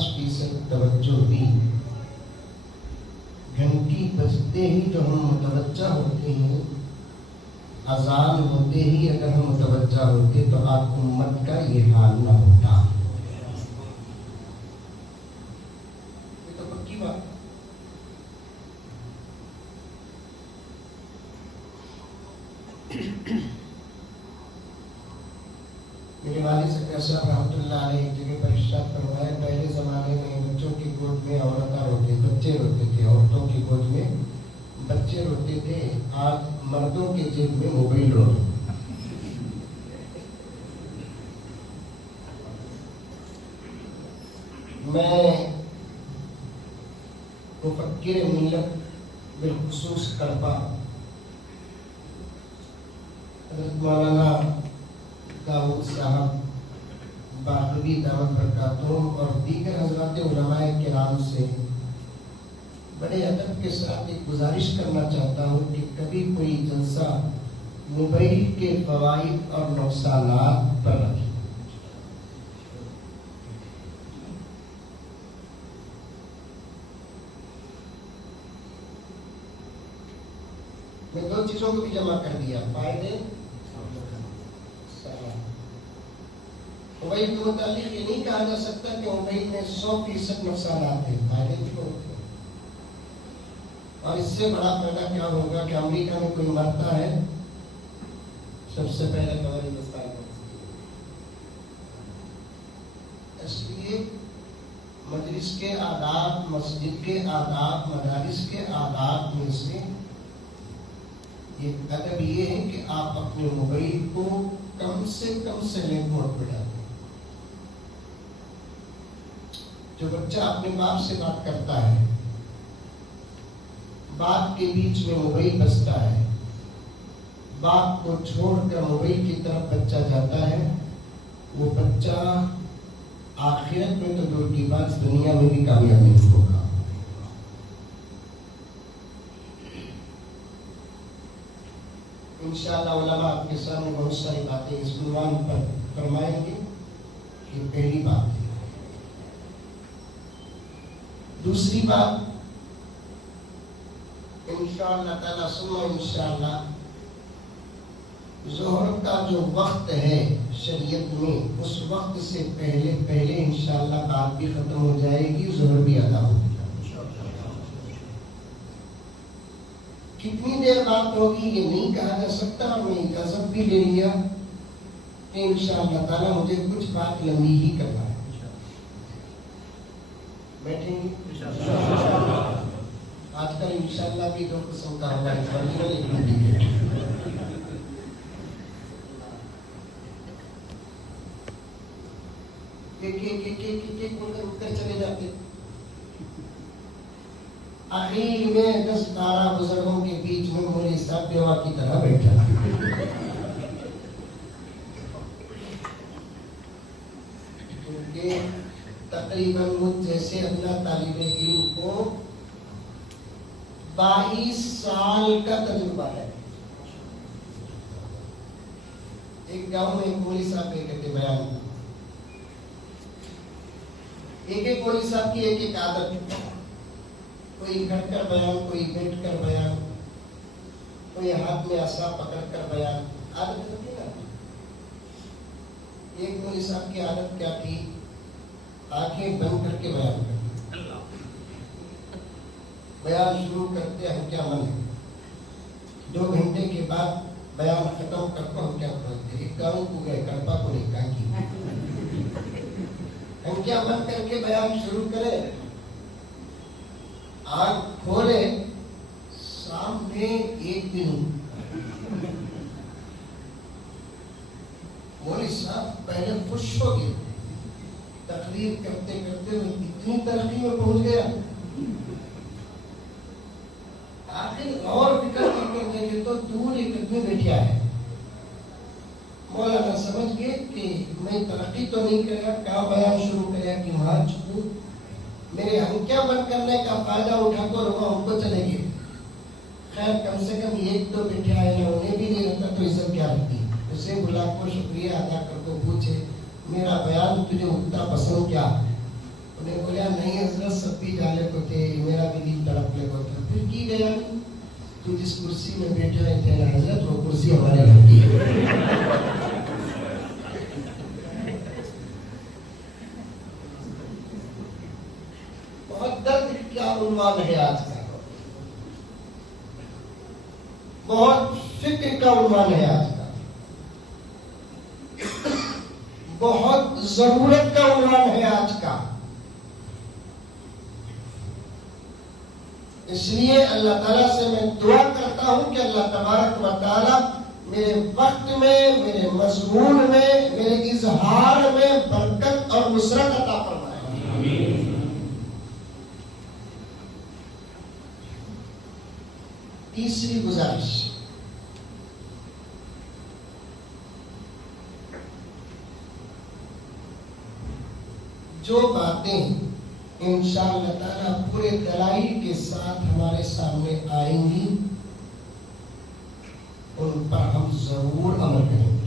50% توجہ دی. گھنٹی بجتے ہی جو ہم متوجہ ہوتے ہیں، اذان ہوتے ہی اگر ہم متوجہ ہوتے تو آپ امت کا یہ حال نہ ہوتا. یہ تو پکی بات. میرے والد صاحب صاحب رحمۃ اللہ علیہ ایک جگہ پر ارشاد فرمایا، پہلے زمانے میں بچوں کی گود میں بچے روتے تھے، عورتوں کی گود میں بچے روتے تھے. آج مردوں کے جیب میں موبائل رو رہے. میں مفکر ملت بالخصوص کڑپا حضرت مولانا داؤد صاحب باقوی دعوت برکاتہم اور دیگر حضرات علماء کرام سے بڑے ادب کے ساتھ ایک گزارش کرنا چاہتا ہوں کہ کبھی کوئی جلسہ موبائل کے فوائد اور نقصانات پر رکھیں. میں دو چیزوں کو بھی جمع کر دیا، فائدے. موبائل کے متعلق یہ نہیں کہا جا سکتا کہ موبائل میں 100% نقصانات ہیں، فائدے بھی بہت ہیں. اور اس سے بڑا فائدہ کیا ہوگا کہ امریکہ میں کوئی مرتا ہے، سب سے پہلے خبر ہندوستان کو. اس لیے مجلس کے آداب، مسجد کے آداب، مدارس کے آداب میں سے ایک ادب یہ ہے کہ آپ اپنے موبائل کو کم سے کم سیلنٹ موڈ پہ ڈالیں. جو بچہ اپنے باپ سے بات کرتا ہے، باپ کے بیچ میں موبائل بجتا ہے، باپ کو چھوڑ کر موبائل کی طرف بچہ جاتا ہے، وہ بچہ آخرت میں تو دور کی بات دنیا میں بھی کامیاب نہیں ہوگا. انشاءاللہ علماء آپ کے سامنے بہت ساری باتیں اس عنوان پر فرمائیں گے. یہ پہلی بات ہے. دوسری بات، انشاءاللہ تعالیٰ ثم انشاءاللہ ظہر کا جو وقت ہے شریعت میں، اس وقت سے پہلے انشاءاللہ بات بھی ختم ہو جائے گی، ظہر بھی ادا ہوگی. کتنی دیر بات ہوگی یہ نہیں کہا جا سکتا. میں اجازت بھی لے لیا کہ انشاءاللہ تعالیٰ مجھے کچھ بات لمبی ہی کرنا ہے. بیٹھیں گے آج کل انشاءاللہ بھی دو قسم کا ہوگا، ایک کر چلے جاتے. آخر میں 10-12 بزرگوں کے بیچ میں مولوی صاحب بیوہ کی طرح بیٹھا. کیونکہ تقریباً مجھ جیسے اپنا طالب علم کو 22 سال کا تجربہ ہے. ایک گاؤں میں ایک مولوی صاحب کہتے بیان، ایک مولوی صاحب کی ایک عادت، کوئی کھڑ کر بیان، کوئی بیٹھ کر بیان، کوئی ہاتھ میں عصا پکڑ کر بیان. عادت ہوتی نا. ایک مولوی صاحب کی عادت کیا تھی؟ آنکھیں بند کر کے بیان کرتے. بیان شروع کرتے ہم کیا من ہے، 2 گھنٹے کے بعد بیان ختم کرتا ہم کیا کرتے. ایک گاؤں کو گئے، کڑپا کو نہیں کہا کی ہم کیا من کر کے بیان شروع کرے. آنکھ کھولے، سامنے ایک دن مولوی صاحب پہلے خوش ہو گئے. تقریر کرتے کرتے وہ اتنی ترقی میں پہنچ گیا. آخر غور فکر کر دیکھے تو دور ایک آدمی بیٹھا ہے. مولانا سمجھ گئے کہ میں ترقی تو نہیں کرے گا، کہاں بیان شروع کرے کہ وہاں چھوڑ میرے ہم کیا بند کرنے کا فائدہ اٹھا کر ہم کو چلے گئے. خیر کم سے کم ایک تو بیٹھا ہے، انہیں بھی نہیں رکھتا تو عزت کیا رکھتی. اسے بلا کو شکریہ ادا کر کو پوچھے میرا بیان تجھے اتنا پسند کیا. انہیں بولا نہیں حضرت سب بھی جانے کو تھے، میرا بھی دل تڑپنے کو تھا. پھر کی گیا تو جس کرسی میں بیٹھے ہوئے تھے نا حضرت، وہ کرسی ہمارے گھر کی ہے. بہت درد کا عنوان ہے آج کا، بہت فکر کا عنوان ہے آج کا، بہت ضرورت کا عنوان ہے آج کا. اس لیے اللہ تعالیٰ سے میں دعا کرتا ہوں کہ اللہ تبارک و تعالیٰ میرے وقت میں، میرے مضمون میں، میرے اظہار میں برکت اور نصرت عطا فرمائے. تیسری گزارش، جو باتیں انشاءاللہ تعالیٰ پورے دلائل کے ساتھ ہمارے سامنے آئیں گی ان پر ہم ضرور عمل کریں گے.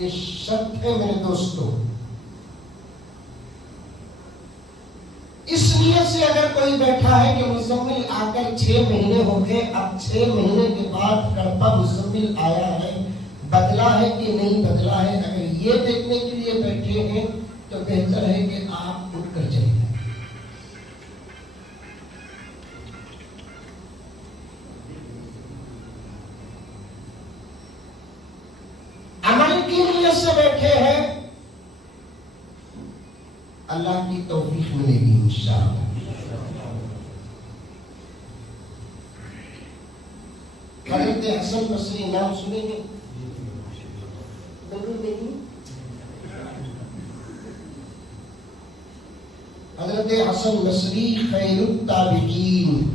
یہ شرط ہے میرے دوستو. اس نیت سے اگر کوئی بیٹھا ہے کہ مزمل آ کر 6 مہینے ہو گئے، اب 6 مہینے کے بعد کڑپا مزمل آیا ہے، بدلا ہے کہ نہیں بدلا ہے، اگر یہ دیکھنے کے لیے بیٹھے ہیں تو بہتر ہے کہ آپ اٹھ کر چلے جائیں. عمل کی نیت سے بیٹھے ہیں، اللہ کی توفیق ملے گی انشاءاللہ. حضرت حسن بصری نام سنیں گے؟ حضرت حسن بصری خیر التابعین،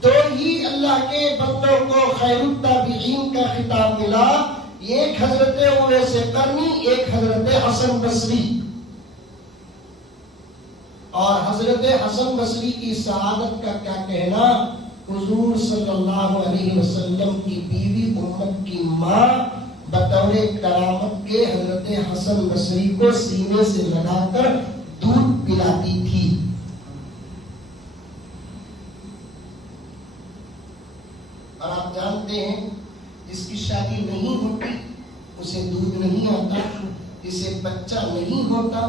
تو ہی اللہ کے بندوں کو خیر التابعین کا خطاب ملا. ایک حضرت اویس قرنی، ایک حضرت حسن بصری. اور حضرت حسن بصری کی سعادت کا کیا کہنا، حضور صلی اللہ علیہ وسلم کی بیوی امت کی ماں بطور کرامت کے حضرت حسن بصری کو سینے سے لگا کر دودھ پلاتی تھی. اور آپ جانتے ہیں جس کی شادی نہیں ہوتی اسے دودھ نہیں آتا، جسے بچہ نہیں ہوتا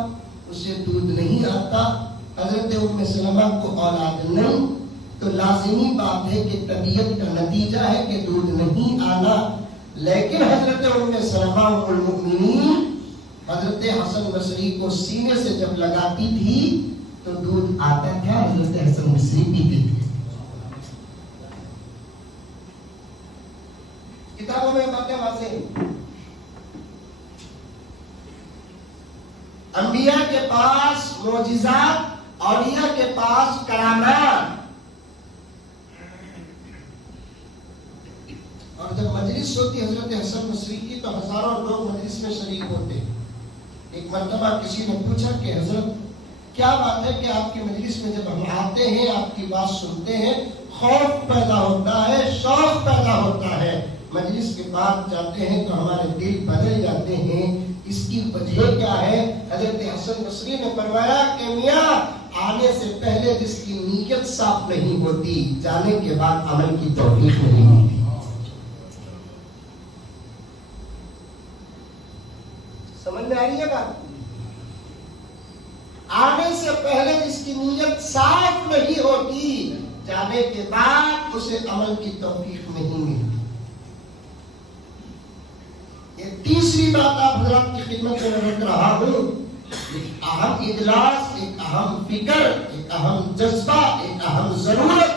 اسے دودھ نہیں آتا. حضرت ام سلمہ کو اولاد نہیں تو لازمی بات ہے کہ طبیعت کا نتیجہ ہے کہ دودھ نہیں آنا. لیکن حضرت ام سلمہ ام المؤمنین حضرت حسن بصری کو سینے سے جب لگاتی تھی تو دودھ آتا تھا، حضرت حسن بصری پیتے تھے. کتابوں میں باتیں واضح ہیں. انبیاء کے پاس معجزات، اولیاء کے پاس کرامات. اور جب مجلس ہوتی حضرت حسن بصری کی تو ہزاروں لوگ مجلس میں شریک ہوتے. ایک مرتبہ کسی نے پوچھا کہ حضرت کیا بات ہے کہ آپ کی مجلس میں جب ہم آتے ہیں، آپ کی بات سنتے ہیں، خوف پیدا ہوتا ہے، شوق پیدا ہوتا ہے، مجلس کے بعد جاتے ہیں تو ہمارے دل بدل جاتے ہیں، اس کی وجہ کیا ہے؟ حضرت حسن بصری نے فرمایا کہ میاں آنے سے پہلے جس کی نیت صاف نہیں ہوتی، جانے کے بعد عمل کی توفیق نہیں ہوتی. سمجھ میں آ رہی ہے بات؟ آنے سے پہلے جس کی نیت صاف نہیں ہوتی، جانے کے بعد اسے عمل کی توفیق نہیں ملتی. یہ تیسری بات آپ حضرات کی خدمت میں رکھ رہا ہوں. ایک اہم اجلاس، ایک اہم فکر، ایک اہم جذبہ، ایک اہم ضرورت.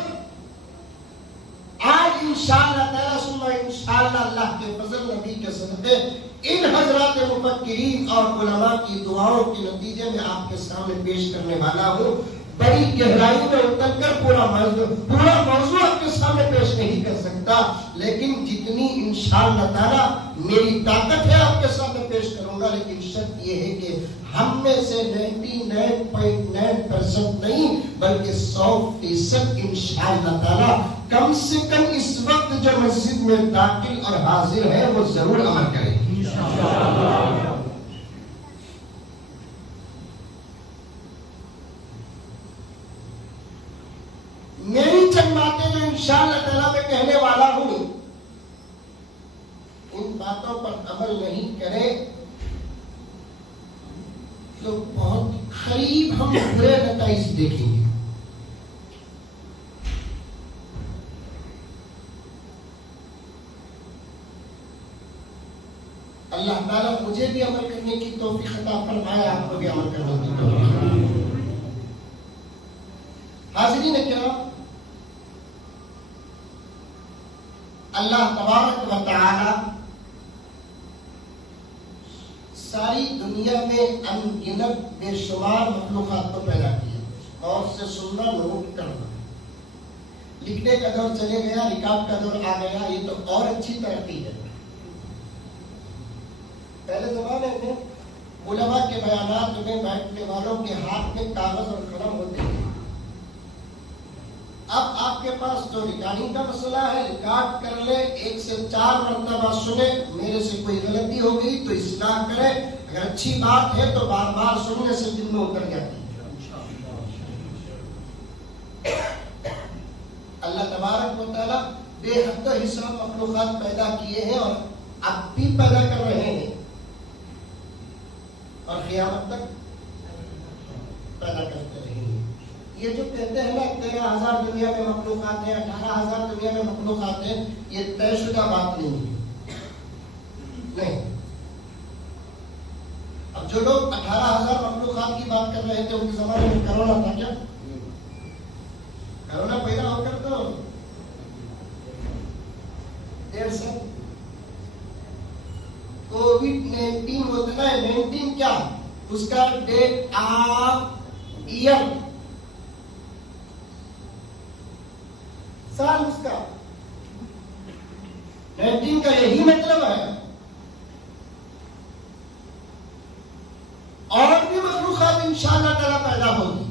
آج انشاءاللہ تعالیٰ ثم انشاءاللہ اللہ کے فضل نبی کے صدقے ان حضرات مفکرین اور علماء کی دعاؤں کے نتیجے میں آپ کے سامنے پیش کرنے والا ہوں. بڑی گہرائی میں اتر کر پورا موضوع آپ کے سامنے پیش نہیں کر سکتا، لیکن جتنی انشاءاللہ تعالیٰ میری طاقت ہے آپ کے سامنے پیش کروں گا. لیکن شرط یہ ہے کہ ہم میں سے 99.9% نہیں بلکہ 100% انشاءاللہ تعالی کم سے کم اس وقت جو مسجد میں داخل اور حاضر ہے وہ ضرور عمل کرے گی انشاءاللہ۔ میری چند باتیں جو انشاءاللہ تعالی میں کہنے والا ہوں، ان باتوں پر عمل نہیں کرے تو بہت قریب ہم برے نتائج دیکھیں گے۔ اللہ تعالیٰ مجھے بھی عمل کرنے کی توفیق عطا فرمائے، آپ کو بھی عمل کرنے کی توفیق۔ حاضرین کرام، اللہ تبارک و تعالی ساری دنیا میں ان گنت بے شمار مخلوقات کو پیدا کیا، اور سے سننا نوٹ کرنا، لکھنے کا دور چلے گیا، ریکارڈ کا دور آ گیا، یہ تو اور اچھی ترقی ہے۔ پہلے زمانے میں علماء کے بیانات میں بیٹھنے والوں کے ہاتھ میں کاغذ اور قلم ہوتے تھے، اب آپ کے پاس جو ریکارڈنگ کا مسئلہ ہے، ریکارڈ کر لے، 1 سے 4 مرتبہ سنے، میرے سے کوئی غلطی ہو گئی تو اصلاح کرے، اگر اچھی بات ہے تو بار بار سننے سے دل میں اتر جاتی ہے۔ اللہ تبارک و تعالی بے حد و حساب مخلوقات پیدا کیے ہیں اور اب بھی پیدا کر رہے ہیں، اور قیامت تک پیدا کرتے رہیں گے۔ یہ جو کہتے ہیں نا 13,000 دنیا میں مخلوقات ہیں، 18,000 دنیا میں مخلوقات ہیں، یہ طے شدہ بات نہیں ہے، نہیں۔ اب جو لوگ 18,000 مخلوقات کی بات کر رہے تھے، ان کے زمانے میں کرونا تھا کیا؟ کرونا پیدا ہو کر تو 1.5 سال کووڈ-19 ہوتا ہے، 19 کیا؟ اس کا ڈیٹ آف ایئر، سال اس کا 19 کا یہی مطلب ہے۔ اور بھی مخلوقات انشاءاللہ تعالی پیدا ہوگی۔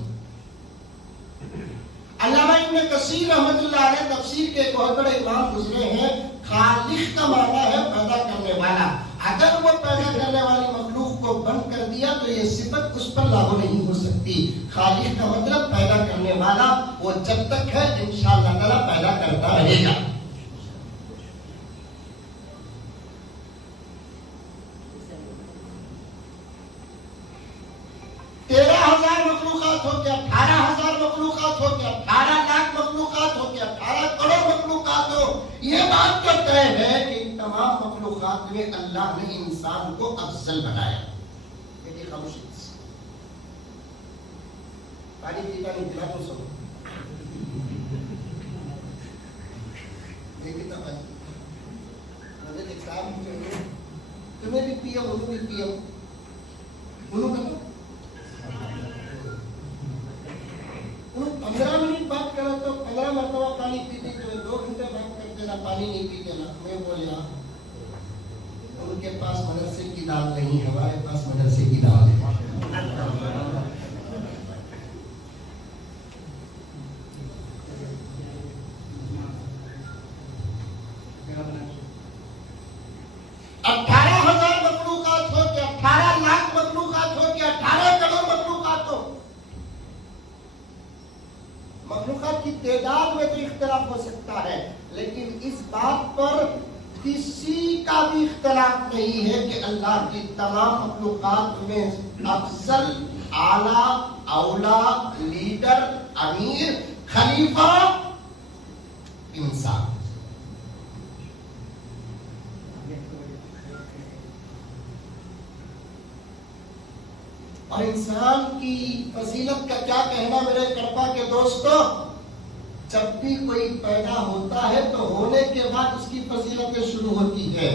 علامہ ابن کثیر رحمۃ اللہ علیہ تفسیر کے ایک بہت بڑے امام گزرے ہیں، خالق کا معنی ہے پیدا کرنے والا۔ اگر وہ پیدا کرنے والی مخلوق کو بند کر دیا تو یہ صفت اس پر لاگو نہیں ہو سکتی۔ خالق کا مطلب پیدا کرنے والا، وہ جب تک ہے انشاءاللہ تعالی پیدا کرتا رہے گا۔ مخلوقات ہو کے 18,000 مخلوقات ہو کے 18 لاکھ مخلوقات ہو کے 18 کروڑ مخلوقات ہو، یہ بات تو طے ہے کہ ان تمام مخلوقات میں اللہ نے انسان کو افضل بنایا۔ یہ خاموشی پانی پیتا نہیں، پلا تو سو تمہیں بھی پیو، انہوں بھی پیو، انہوں کا 15 منٹ بات کرو تو 15 مرتبہ پانی پیتے، تو 2 گھنٹے بات کرتے نا پانی نہیں پیتے نا۔ میں بولیا ان کے پاس مدرسے کی دال نہیں، ہمارے پاس مدرسے کی دال ہے۔ مخلوقات کی تعداد میں تو اختلاف ہو سکتا ہے، لیکن اس بات پر کسی کا بھی اختلاف نہیں ہے کہ اللہ کی تمام مخلوقات میں افضل، اعلیٰ، اولا، لیڈر، امیر، خلیفہ انسان۔ اور انسان کی فضیلت کا کیا کہنا میرے کڑپا کے دوستو، جب بھی کوئی پیدا ہوتا ہے تو ہونے کے بعد اس کی فضیلتیں شروع ہوتی ہے،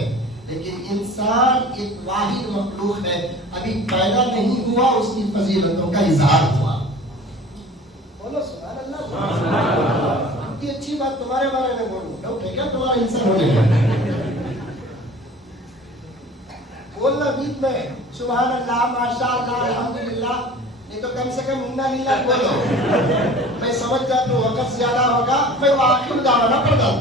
لیکن انسان ایک واحد مخلوق ہے، ابھی پیدا نہیں ہوا اس کی فضیلتوں کا اظہار ہوا۔ بولو سبحان اللہ۔ اتنی اچھی بات تمہارے بارے میں بولوں، ڈاؤٹ ہے کیا تمہارا انسان ہونے کا؟ بولنا بھی مسجد میں سبحان اللہ ماشاء اللہ الحمدللہ، نہیں تو کم سے کم انا للہ بولو. میں سمجھ جاتا ہوں وقت زیادہ ہوگا، میں واقعی دعوانا پڑتا ہوں.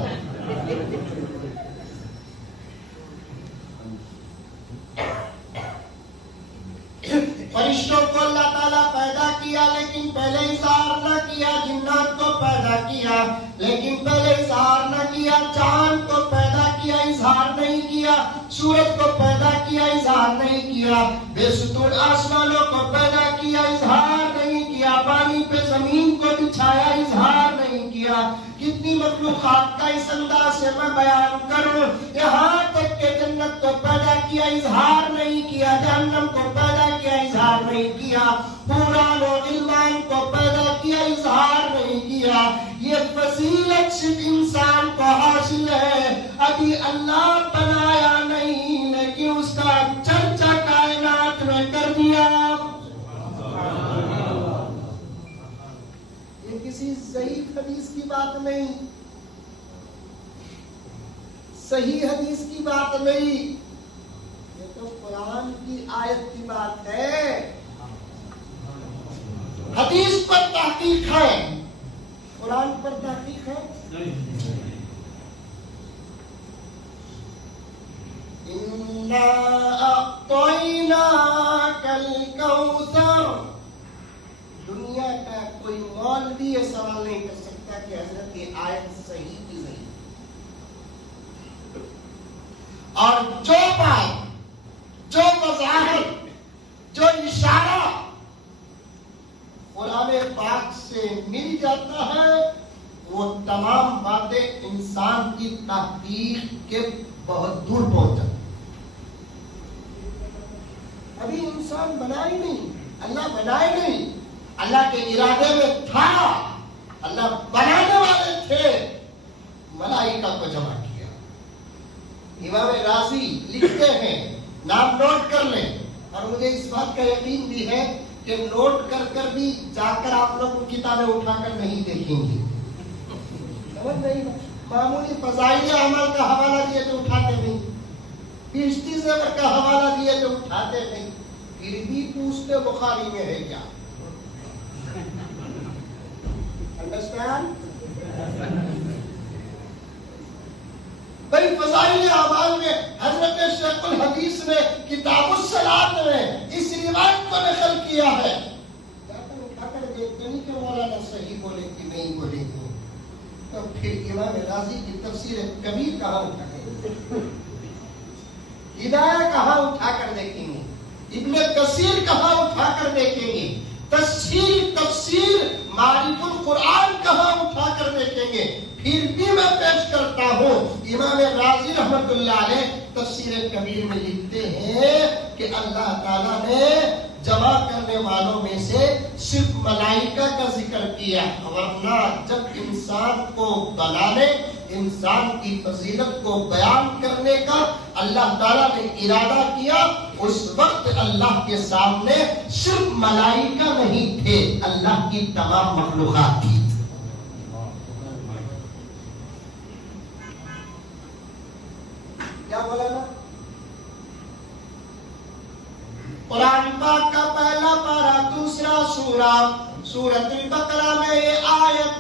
فرشتوں کو اللہ تعالیٰ پیدا کیا لیکن پہلے اظہار نہ کیا. جنات کو پیدا کیا لیکن پہلے اظہار نہ کیا. چاند کو پیدا کیا اظہار نہیں کیا. سورج کو پیدا کیا اظہار نہیں کیا. بے ستون آسمانوں کو پیدا کیا اظہار نہیں کیا. پانی پہ زمین کو بچھایا اظہار نہیں کیا. کتنی مخلوقات کا اس انداز سے میں بیان کروں. یہاں تک کہ جنت کو پیدا کیا اظہار نہیں کیا. جہنم کو پیدا کیا اظہار نہیں کیا. قرآن و علمان کو پیدا کیا اظہار نہیں کیا. یہ فضیلت صرف انسان کو حاصل ہے. ابھی اللہ بنایا نہیں لیکن اس کا چرچا کائنات میں کر دیا. یہ کسی ضعیف حدیث کی بات نہیں، صحیح حدیث کی بات نہیں، یہ تو قرآن کی آیت کی بات ہے. حدیث پر تحقیق ہے، قرآن پر تحقیق ہے. اِنَّا أَعْطَيْنَاكَ الْكَوْثَرَ. دنیا کا کوئی مولوی یہ سوال نہیں کر سکتا کہ حضرت یہ آیت صحیح کی نہیں. اور جو بات، جو وضاحت، جو اشارہ قرآن پاک سے مل جاتا ہے وہ تمام باتیں انسان کی تحقیق کے بہت دور پہنچ جاتی. ابھی انسان بنا ہی نہیں، اللہ بنائے نہیں. اللہ کے ارادے میں تھا، اللہ بنانے والے تھے، ملائکہ کو جمع کیا. امام راضی لکھتے ہیں، نام نوٹ کر لیں، اور مجھے اس بات کا یقین بھی ہے کہ نوٹ کر کر بھی جا کر آپ لوگ کتابیں اٹھا کر نہیں دیکھیں گے. سمجھ نہیں، معمولی فضائل اعمال کا حوالہ دیے تو اٹھاتے نہیں، بہشتی زیور کا حوالہ دیے تو اٹھاتے نہیں، پھر بھی پوچھتے بخاری میں ہے کیا. بھائی فضائل اعمال میں حضرت شیخ الحدیث نے کتاب الصلاۃ میں اس روایت کو نقل کیا ہے. اٹھا کر دیکھتے نہیں کہ مولانا صحیح بولے کہ نہیں بولے گی، تو پھر امام راضی کی تفسیر کبیر کہاں اٹھا کر، ہدایہ کہاں اٹھا کر دیکھیں گے، ابن کثیر کہاں اٹھا کر دیکھیں گے، تفسیر معرف القرآن کہاں اٹھا کر دیکھیں گے. پھر بھی میں پیش کرتا ہوں، امام راضی رحمت اللہ علیہ تفسیر کبیر میں لکھتے ہیں کہ اللہ تعالیٰ نے جمع کرنے والوں میں سے صرف ملائکہ کا ذکر کیا، ورنہ جب انسان کو بنانے، انسان کی فضیلت کو بیان کرنے کا اللہ تعالیٰ نے ارادہ کیا، اس وقت اللہ کے سامنے صرف ملائکہ نہیں تھے، اللہ کی تمام مخلوقات تھی. کیا بولا نا؟ قرآن پاک کا پہلا پارہ دوسرا سورہ، سورۃ البقرہ میں یہ آیت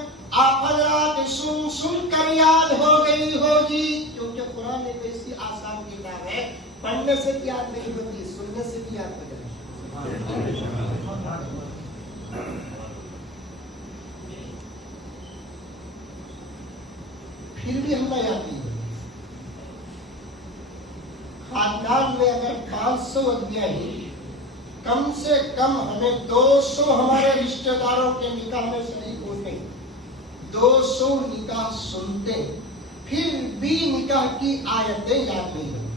آپ حضرات سن کر یاد ہو گئی ہوگی، کیونکہ قرآن ایک ایسی آسان کتاب ہے، پڑھنے سے بھی یاد نہیں ہوتی، سننے سے بھی یاد ہو جاتی. پھر بھی ہم یاد نہیں ہوتی. خاندان میں اگر 500 ادبیاں ہی، کم سے کم ہمیں 200 ہمارے رشتہ داروں کے نکاح میں شریک ہوتے ہیں، 200 نکاح سنتے، پھر بھی نکاح کی آیتیں یاد نہیں ہوتی.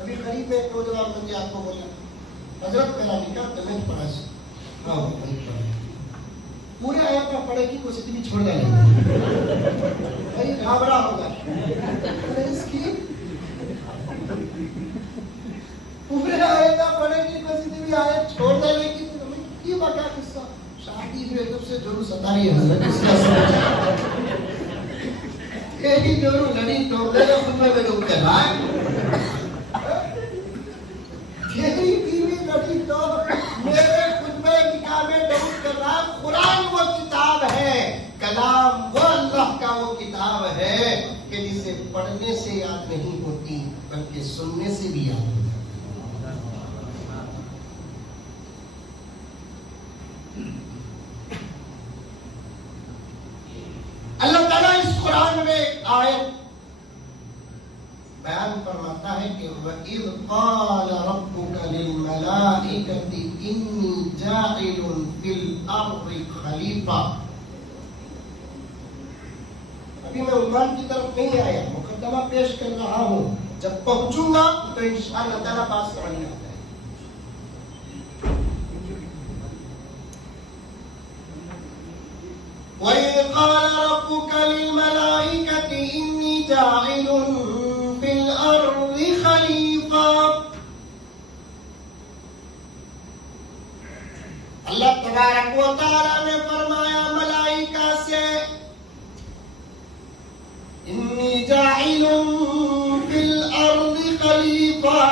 ابھی قریب ایک نوجوان بندے آپ کو بولا حضرت میرا نکاح تو میں پڑھا سکتا ہوں، پورے آیت میں پڑھے گی کوئی بھی چھوڑ دیں بھائی گھبرا ہوگا اس کی پورے آیت پڑھے گی کوئی بھی آیت چھوڑ دیں گی. یہ بتا قصہ شادی ہوئے جب سے ضرور ستا رہی ہے حضرت، اس کا سمجھ یہی ضرور لڑی توڑ دے گا خود میں روک کے بھائی کہ سننے سے بھی یاد ہو جاتا ہے۔ اللہ تعالیٰ اس قرآن میں آیت بیان فرماتا ہے کہ وَإِذْ قَالَ رَبُّكَ لِلْمَلَائِكَةِ إِنِّي جَاعِلٌ فِي الْأَرْضِ خَلِيفَةً۔ ابھی میں عنوان کی طرف نہیں آیا، مقدمہ پیش کر رہا ہوں، جب پہنچوں گا تو انشاءاللہ تعالیٰ بات سمجھ میں آتا ہے۔ وَإِذْ قَالَ رَبُّكَ لِلْمَلَائِكَةِ إِنِّي جَاعِلٌ فِي الْأَرْضِ خَلِيفَةً۔ اللہ تبارک و تعالیٰ نے فرمایا ملائکہ سے، انی جاعل فی الارض خلیفہ،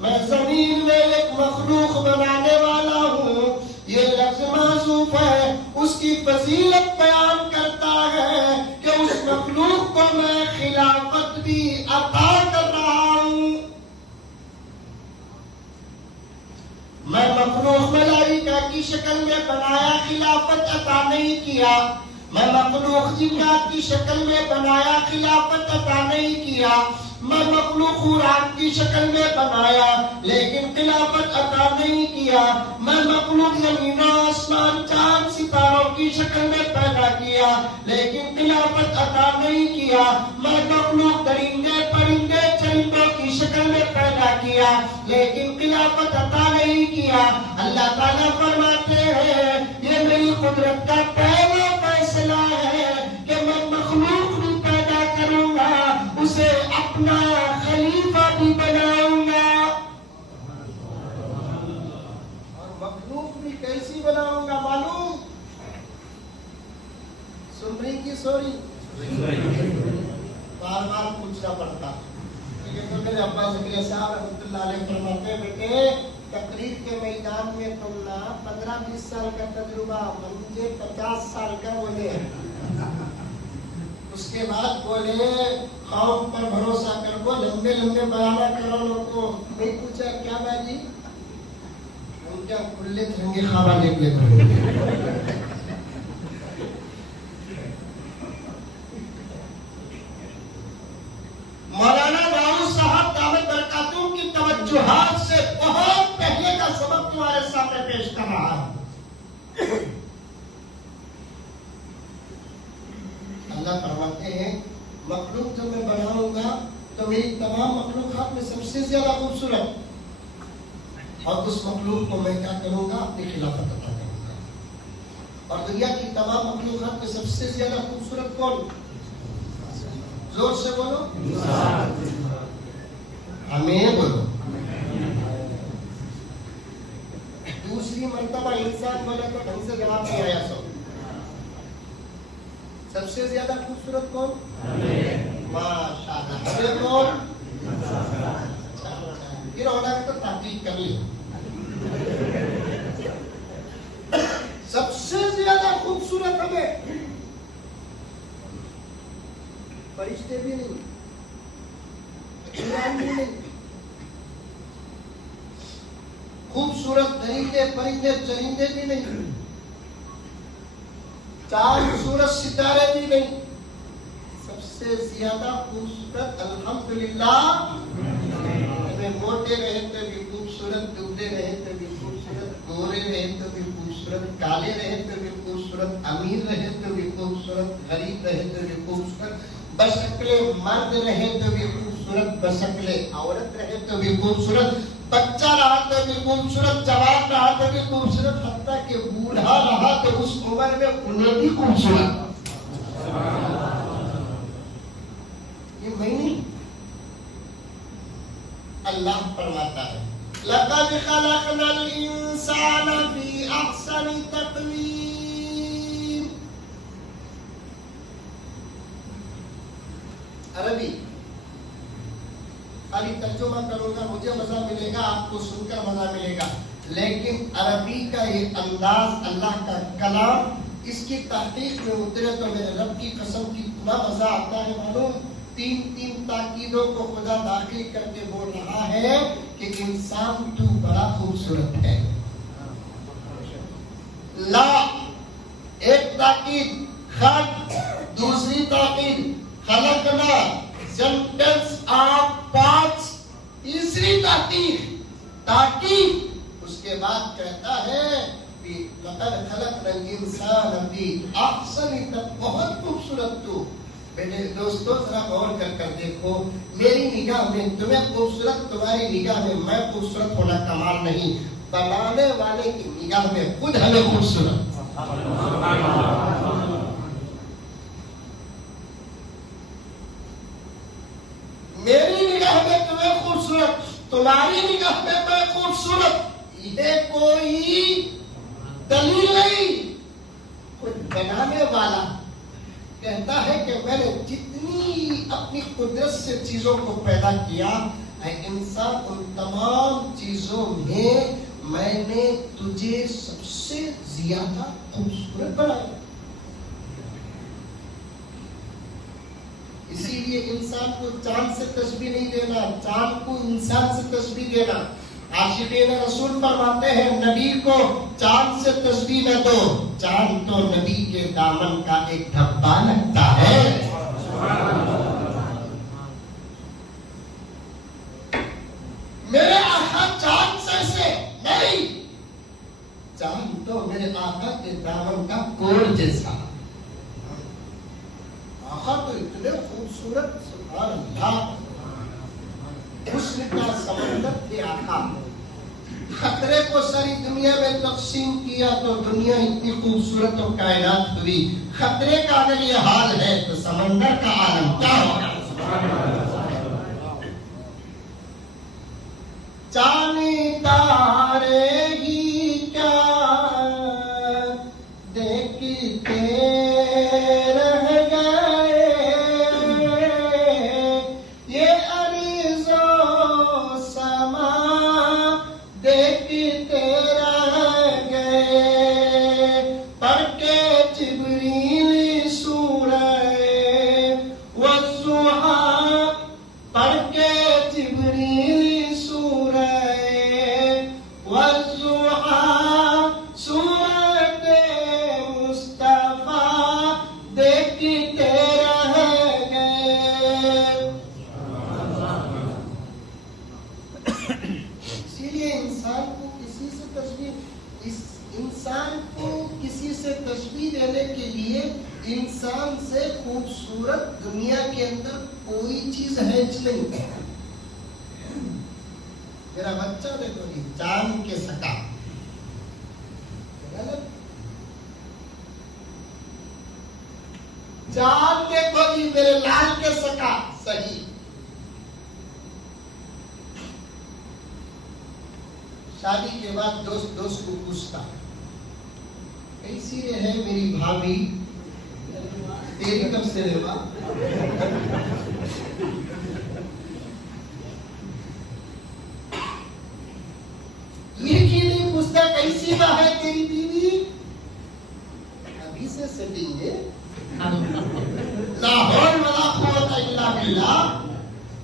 میں زمین میں ایک مخلوق بنانے والا ہوں۔ یہ لفظ معذوف ہے، اس کی فضیلت بیان کرتا ہے کہ اس مخلوق کو میں خلافت بھی عطا کر رہا ہوں۔ میں مخلوق ملائکہ کی شکل میں بنایا، خلافت عطا نہیں کیا۔ میں مخلوق جنات کی شکل میں بنایا، خلافت عطا نہیں کیا۔ میں مخلوق حوران کی شکل میں بنایا لیکن خلافت عطا نہیں کیا۔ میں مخلوق زمین و آسمان چاند ستاروں کی شکل میں پیدا کیا لیکن خلافت عطا نہیں کیا۔ میں مخلوق درندے پرندے چرندوں کی شکل میں پیدا کیا لیکن خلافت عطا نہیں کیا۔ اللہ تعالیٰ فرماتے ہیں یہ میری قدرت کا پہلا فیصلہ ہے کہ میں مخلوق بھی پیدا کروں گا، اسے اپنا خلیفہ بھی بناؤں گا، اور مخلوق بھی کیسی بناؤں گا معلوم؟ سن رہی کی سوری؟ بار بار پوچھنا پڑتا لیکن تو میرے ابا زکریا صاحب رحمۃ اللہ علیہ فرماتے ہیں بیٹے تقریر کے میدان میں تم نہ 15-20 سال کا تجربہ، مجھے 50 سال کا بولے۔ اس کے بعد بولے قوم پر بھروسہ کر کو لمبے لمبے بیانہ کرو لوگوں کو۔ نہیں پوچھا کیا بھائی ہم کیا کھلے تھنگے خوابہ دیکھ لے کرو۔ مولانا راؤ صاحب دعوت برکاتوں کی توجہات سے بہت پہلے کا سبق تمہارے سامنے پیش کر رہا ہے۔ اللہ فرماتے ہیں مخلوق جب میں بناؤں گا تو میری تمام مخلوقات میں سب سے زیادہ خوبصورت، اور اس مخلوق کو میں کیا کروں گا؟ اپنی خلافت عطا کروں گا۔ اور دنیا کی تمام مخلوقات میں سب سے زیادہ خوبصورت کون؟ زور سے بولو، ہمیں بولو۔ دوسری مرتبہ انسان بولے تو ڈھنگ سے جواب نہیں آیا۔ سب سے زیادہ خوبصورت کون؟ ماشاءاللہ۔ ہمیں کون؟ پھر ہونا ہے تو تحقیق کر لی۔ سب سے زیادہ خوبصورت ہمیں، فرشتے بھی نہیں، انسان بھی نہیں، خوبصورت درندے پرندے چرندے بھی نہیں، چاند سورج ستارے بھی نہیں۔ سب سے زیادہ خوبصورت الحمدللہ ہمیں موٹے رہے تو بھی خوبصورت، دبلے رہے تو بھی خوبصورت، گورے رہے تو بھی خوبصورت، کالے رہے تو بھی خوبصورت، امیر رہے تو بھی خوبصورت، غریب رہے تو بھی خوبصورت، بشکلے مرد رہے تو بھی خوبصورت، بشکلے عورت رہے تو بھی خوبصورت، بچہ رہا تو بھی خوبصورت، جوان رہا تو بھی خوبصورت، حتیٰ کہ بوڑھا رہا تو اس عمر میں انہیں بھی خوبصورت۔ یہ میں نہیں، اللہ فرماتا ہے لَقَدْ خَلَقْنَا الْإِنسَانَ فِي أَحْسَنِ تَقْوِيمٍ۔ عربی خالی ترجمہ کروں گا، مجھے مزہ ملے گا، آپ کو سن کر مزہ ملے گا، لیکن عربی کا یہ انداز، اللہ کا کلام، اس کی تحقیق میں اترے تو میرے رب کی قسم کتنا مزہ آتا ہے معلوم؟ تین تاکیدوں کو خدا داخل کر کے بول رہا ہے کہ انسان تو بڑا خوبصورت ہے. لا ایک تاکید، خط دوسری تاکید، خلقنا سینٹنس آپ 5 تیسری تاکید اس کے بعد کہتا ہے کہ لقد خلقنا الانسان فی احسن تقویم، بہت خوبصورت تو. میرے دوستو ذرا غور کر دیکھو، میری نگاہ میں تمہیں خوبصورت، تمہاری نگاہ میں میں خوبصورت ہونا کمال نہیں، بنانے والے کی نگاہ میں خود ہمیں خوبصورت. میری نگاہ میں تمہیں خوبصورت، تمہاری نگاہ میں میں خوبصورت، یہ کوئی دلیل نہیں. کوئی بنانے والا کہتا ہے کہ میں نے جتنی اپنی قدرت سے چیزوں کو پیدا کیا، اے انسان ان تمام چیزوں میں نے تجھے سب سے زیادہ خوبصورت بنایا. اسی لیے انسان کو چاند سے تشبیہ نہیں دینا، چاند کو انسان سے تشبیہ دینا. عاشقین رسول فرماتے ہیں نبی کو چاند سے تشبیہ نہ دو، چاند تو نبی کے دامن کا ایک دھبا لگتا ہے. میرے آقا چاند سے نہیں، چاند تو میرے آقا کے دامن کا کوڑ جیسا. آقا تو اتنے خوبصورت، سبحان اللہ، حسن کا سمندر تھے آقا. خطرے کو ساری دنیا میں تقسیم کیا تو دنیا اتنی خوبصورت و کائنات ہوئی. خطرے کا اگر یہ حال ہے تو سمندر کا عالم کیا ہوگا. چاند تارے ہی کیا دیکھتے رہ گئے، یہ ارض و سما دیکھتے رہ گئے. پڑھ کے جبریل سورہ والضحیٰ، پڑھ کے جبریل سورہ والضحیٰ، سورت مصطفیٰ دیکھتے رہ گئے. اسی لیے انسان کو کسی سے تشبیہ دینے کے لیے انسان سے خوبصورت دنیا کے اندر کوئی چیز ہے نہیں. میرا بچہ دیکھو جی چاند کے سکا، چاند دیکھو جی میرے لال کے سکا، صحیح. شادی کے بعد دوست کو پوچھتا کیسی ہے میری بھابھی، تیری کب سے رہا. یہ کیوں نہیں پوچھتا کیسی ہے تیری بیوی، ابھی سے سیٹنگ ہے. لا حول ولا قوت الا باللہ.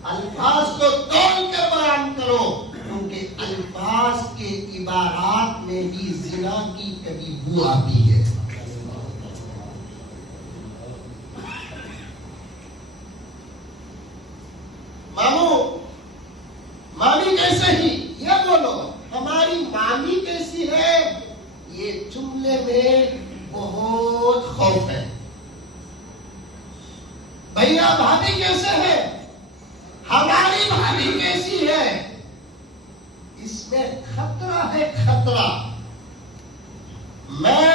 الفاظ کو تول کر بیان کرو، کیونکہ الفاظ کے عبارات میں بھی زنا کی کبھی بو آتی ہے. مامو مامی کیسے ہی، یہ بولو ہماری مامی کیسی ہے، یہ جملے میں بہت خوف ہے. بھیا بھابھی کیسے ہے، ہماری بھابھی کیسی ہے، اس میں خطرہ ہے، خطرہ. میں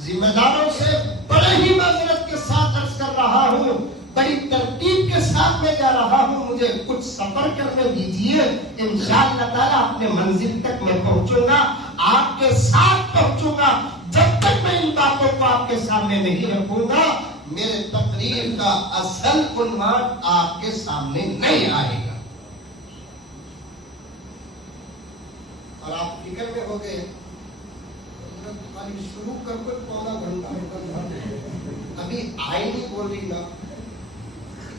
ذمہ داروں سے بڑے ہی معذرت کے ساتھ عرض کر رہا ہوں، بڑی ترتیب کے ساتھ میں جا رہا ہوں، مجھے کچھ سفر کرنے دیجیے. انشاءاللہ تعالیٰ اپنے منزل تک میں پہنچوں گا، آپ کے ساتھ پہنچوں گا. جب تک میں ان باتوں کو آپ کے سامنے نہیں رکھوں گا، میرے تقریر کا اصل عنوان آپ کے سامنے نہیں آئے گا. اور آپ فکر میں ہو گئے شروع کر پونا گھنٹہ ابھی آئی نہیں بول رہی نا.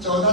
14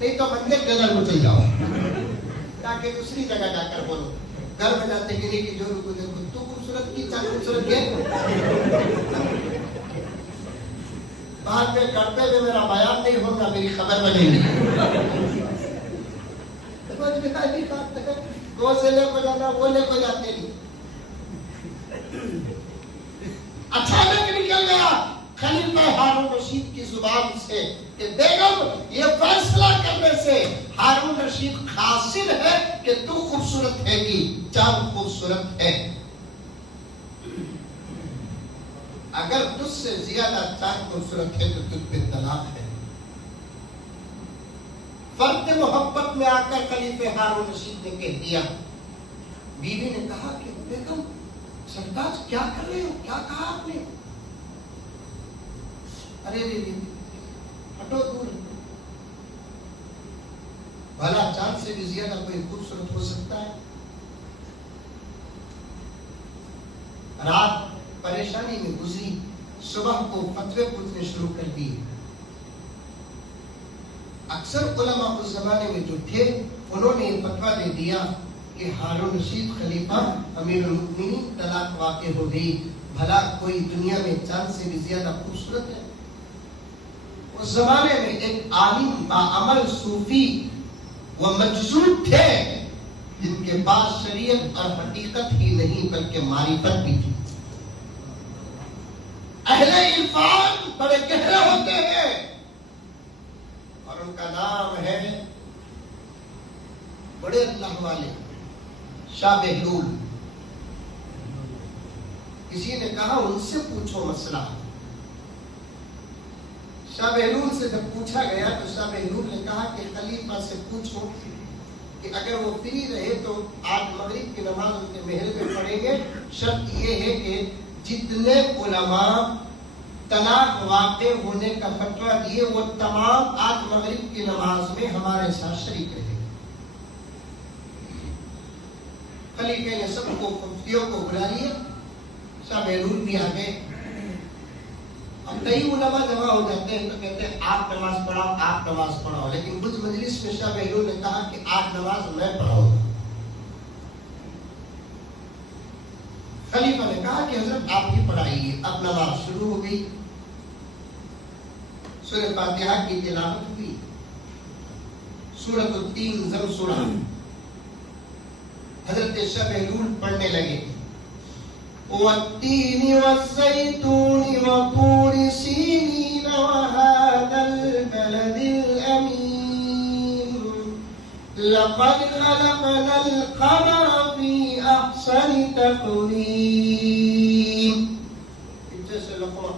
نہیں تو مندر کے اندر گھس جاؤ تاکہ دوسری جگہ جا کر بولو. گھر میں جاتے کہ نہیں کہ جو رکو دیکھو تو خوبصورت کی چاند خوبصورت کے بعد میں کرتے ہوئے میرا بیان نہیں ہوگا, میری خبر بنے گی. وہ سے لے کو جانا وہ لے کو جاتے نہیں. اچانک نکل گیا خلیفہ ہارون رشید کی زبان سے کہ بیگم یہ فیصلہ کرنے سے ہارون رشید قاصر ہے کہ تو خوبصورت ہے کہ چاند خوبصورت ہے. اگر تجھ سے زیادہ چاند خوبصورت ہے تو تجھ پہ طلاق ہے. فرد محبت میں آ کر خلیفہ ہارون رشید نے کہہ دیا. بیوی نے کہا کہ بیگم سرتاج کیا کر رہے ہو, کیا کہا آپ نے؟ ارے ہٹو دور, بھلا چاند سے بھی زیادہ کوئی خوبصورت ہو سکتا ہے؟ رات پریشانی میں گزری, صبح کو فتوے پوچھنے شروع کر دیے. اکثر علماء اس زمانے میں جو تھے انہوں نے یہ فتویٰ دے دیا کہ ہارون رشید خلیفہ امیر المؤمنین طلاق واقع ہو گئی. بھلا کوئی دنیا میں چاند سے بھی زیادہ خوبصورت ہے؟ اس زمانے میں ایک عالم باعمل صوفی و مجذوب تھے جن کے پاس شریعت اور حقیقت ہی نہیں بلکہ معرفت بھی تھی. اہل عرفان بڑے گہرے ہوتے ہیں اور ان کا نام ہے بڑے اللہ والے شاہ بہلول. کسی نے کہا ان سے پوچھو مسئلہ. شاہ بہلول سے جب پوچھا گیا تو شاہ بہلول نے کہا کہ خلیفہ سے پوچھو کہ اگر وہ فری رہے تو آج مغرب کی نماز ان کے محل میں پڑھیں گے. شرط یہ ہے کہ جتنے علماء طلاق واقع ہونے کا فتویٰ دیے وہ تمام آج مغرب کی نماز میں ہمارے ساتھ شریک رہے. خلیفہ نے سب کو مفتیوں کو بلا لیا. شاہ بہلول بھی آ گئے. اب کئی علماء جمع ہو جاتے ہیں تو کہتے ہیں آپ نماز پڑھاؤ, آپ نماز پڑھاؤ. لیکن کچھ مجلس میں شاہ بہلول نے کہا کہ آج نماز میں پڑھاؤں گا. خلیفہ نے کہا کہ حضرت آپ ہی پڑھائیے. اب نماز شروع ہو گئی. سورہ فاتحہ کی تلاوت ہوئی. سورۃ التین زم سورہ حضرت شاہ بہلول پڑھنے لگے. والتین والزیتون وطور سینین وهذا البلد الأمین لقد خلقنا القمر في أحسن تقویم. جیسے لقمہ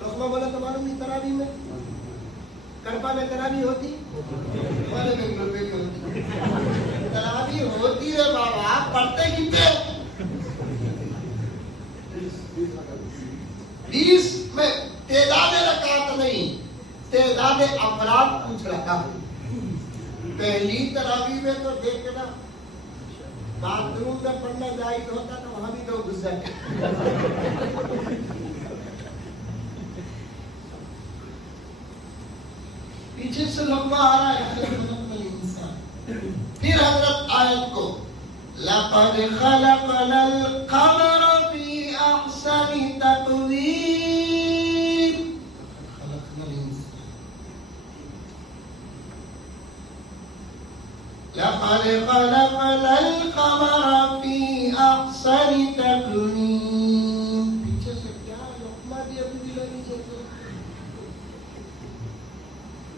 لقمہ بولا تو معلوم نہیں تراویح میں کرپا میں تراویح ہوتی ہمارے میں گروپے بھی ہوتی تراویح ہوتی ہے. بابا آپ پڑھتے کتنے 20 میں تعداد رکعت نہیں تعداد افراد پوچھ رہا ہوں. پہلی تراویح میں تو دیکھنا باتھ روم میں پڑھنا جائز ہوتا تو وہاں بھی لوگ گھس جاتے. پیچھے سے لقمہ آ رہا ہے. پھر حضرت آیت کو لقد خلقنا القمر في احسن تقویم. لقد خلقنا القمر في احسن تقویم. پیچھے سے کیا لقمہ دیا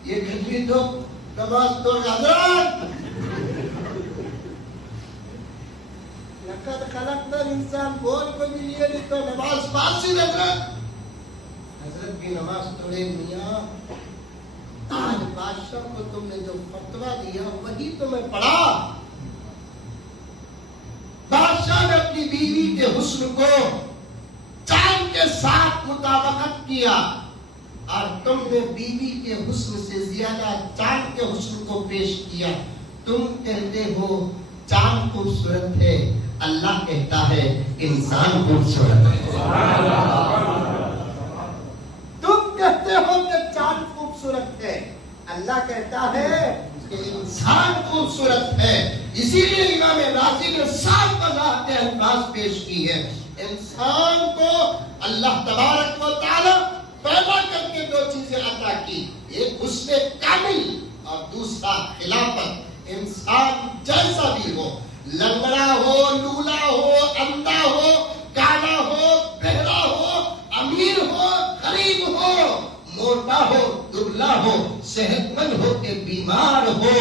یہ گھٹی تو نماز توڑ حضرت لقد خلقنا الانسان بول کو بھی لیے نہیں تو نماز فاسد. حضرت بھی نماز توڑے. میاں آج بادشاہ کو تم نے جو فتویٰ دیا وہی تمہیں پڑھا. بادشاہ نے اپنی بیوی کے حسن کو چاند کے ساتھ مطابقت کیا اور تم نے بیوی کے حسن سے زیادہ چاند کے حسن کو پیش کیا. تم کہتے ہو چاند خوبصورت ہے اللہ کہتا ہے انسان خوبصورت ہے. تم کہتے ہو کہ چاند خوبصورت ہے، اللہ کہتا ہے کہ انسان خوبصورت ہے. اسی لیے امام رازی نے صاف وضاحت الفاظ پیش کی ہے. انسان کو اللہ تبارک و تعالی پیدا کر کے دو چیزیں عطا کی، ایک حسن کامل اور دوسرا خلافت. انسان جیسا بھی ہو، لنگڑا ہو، لولا ہو، اندھا ہو، کالا ہو، بہرا ہو، امیر ہو، غریب ہو، موٹا ہو، دبلا ہو، صحت مند ہو کہ بیمار ہو،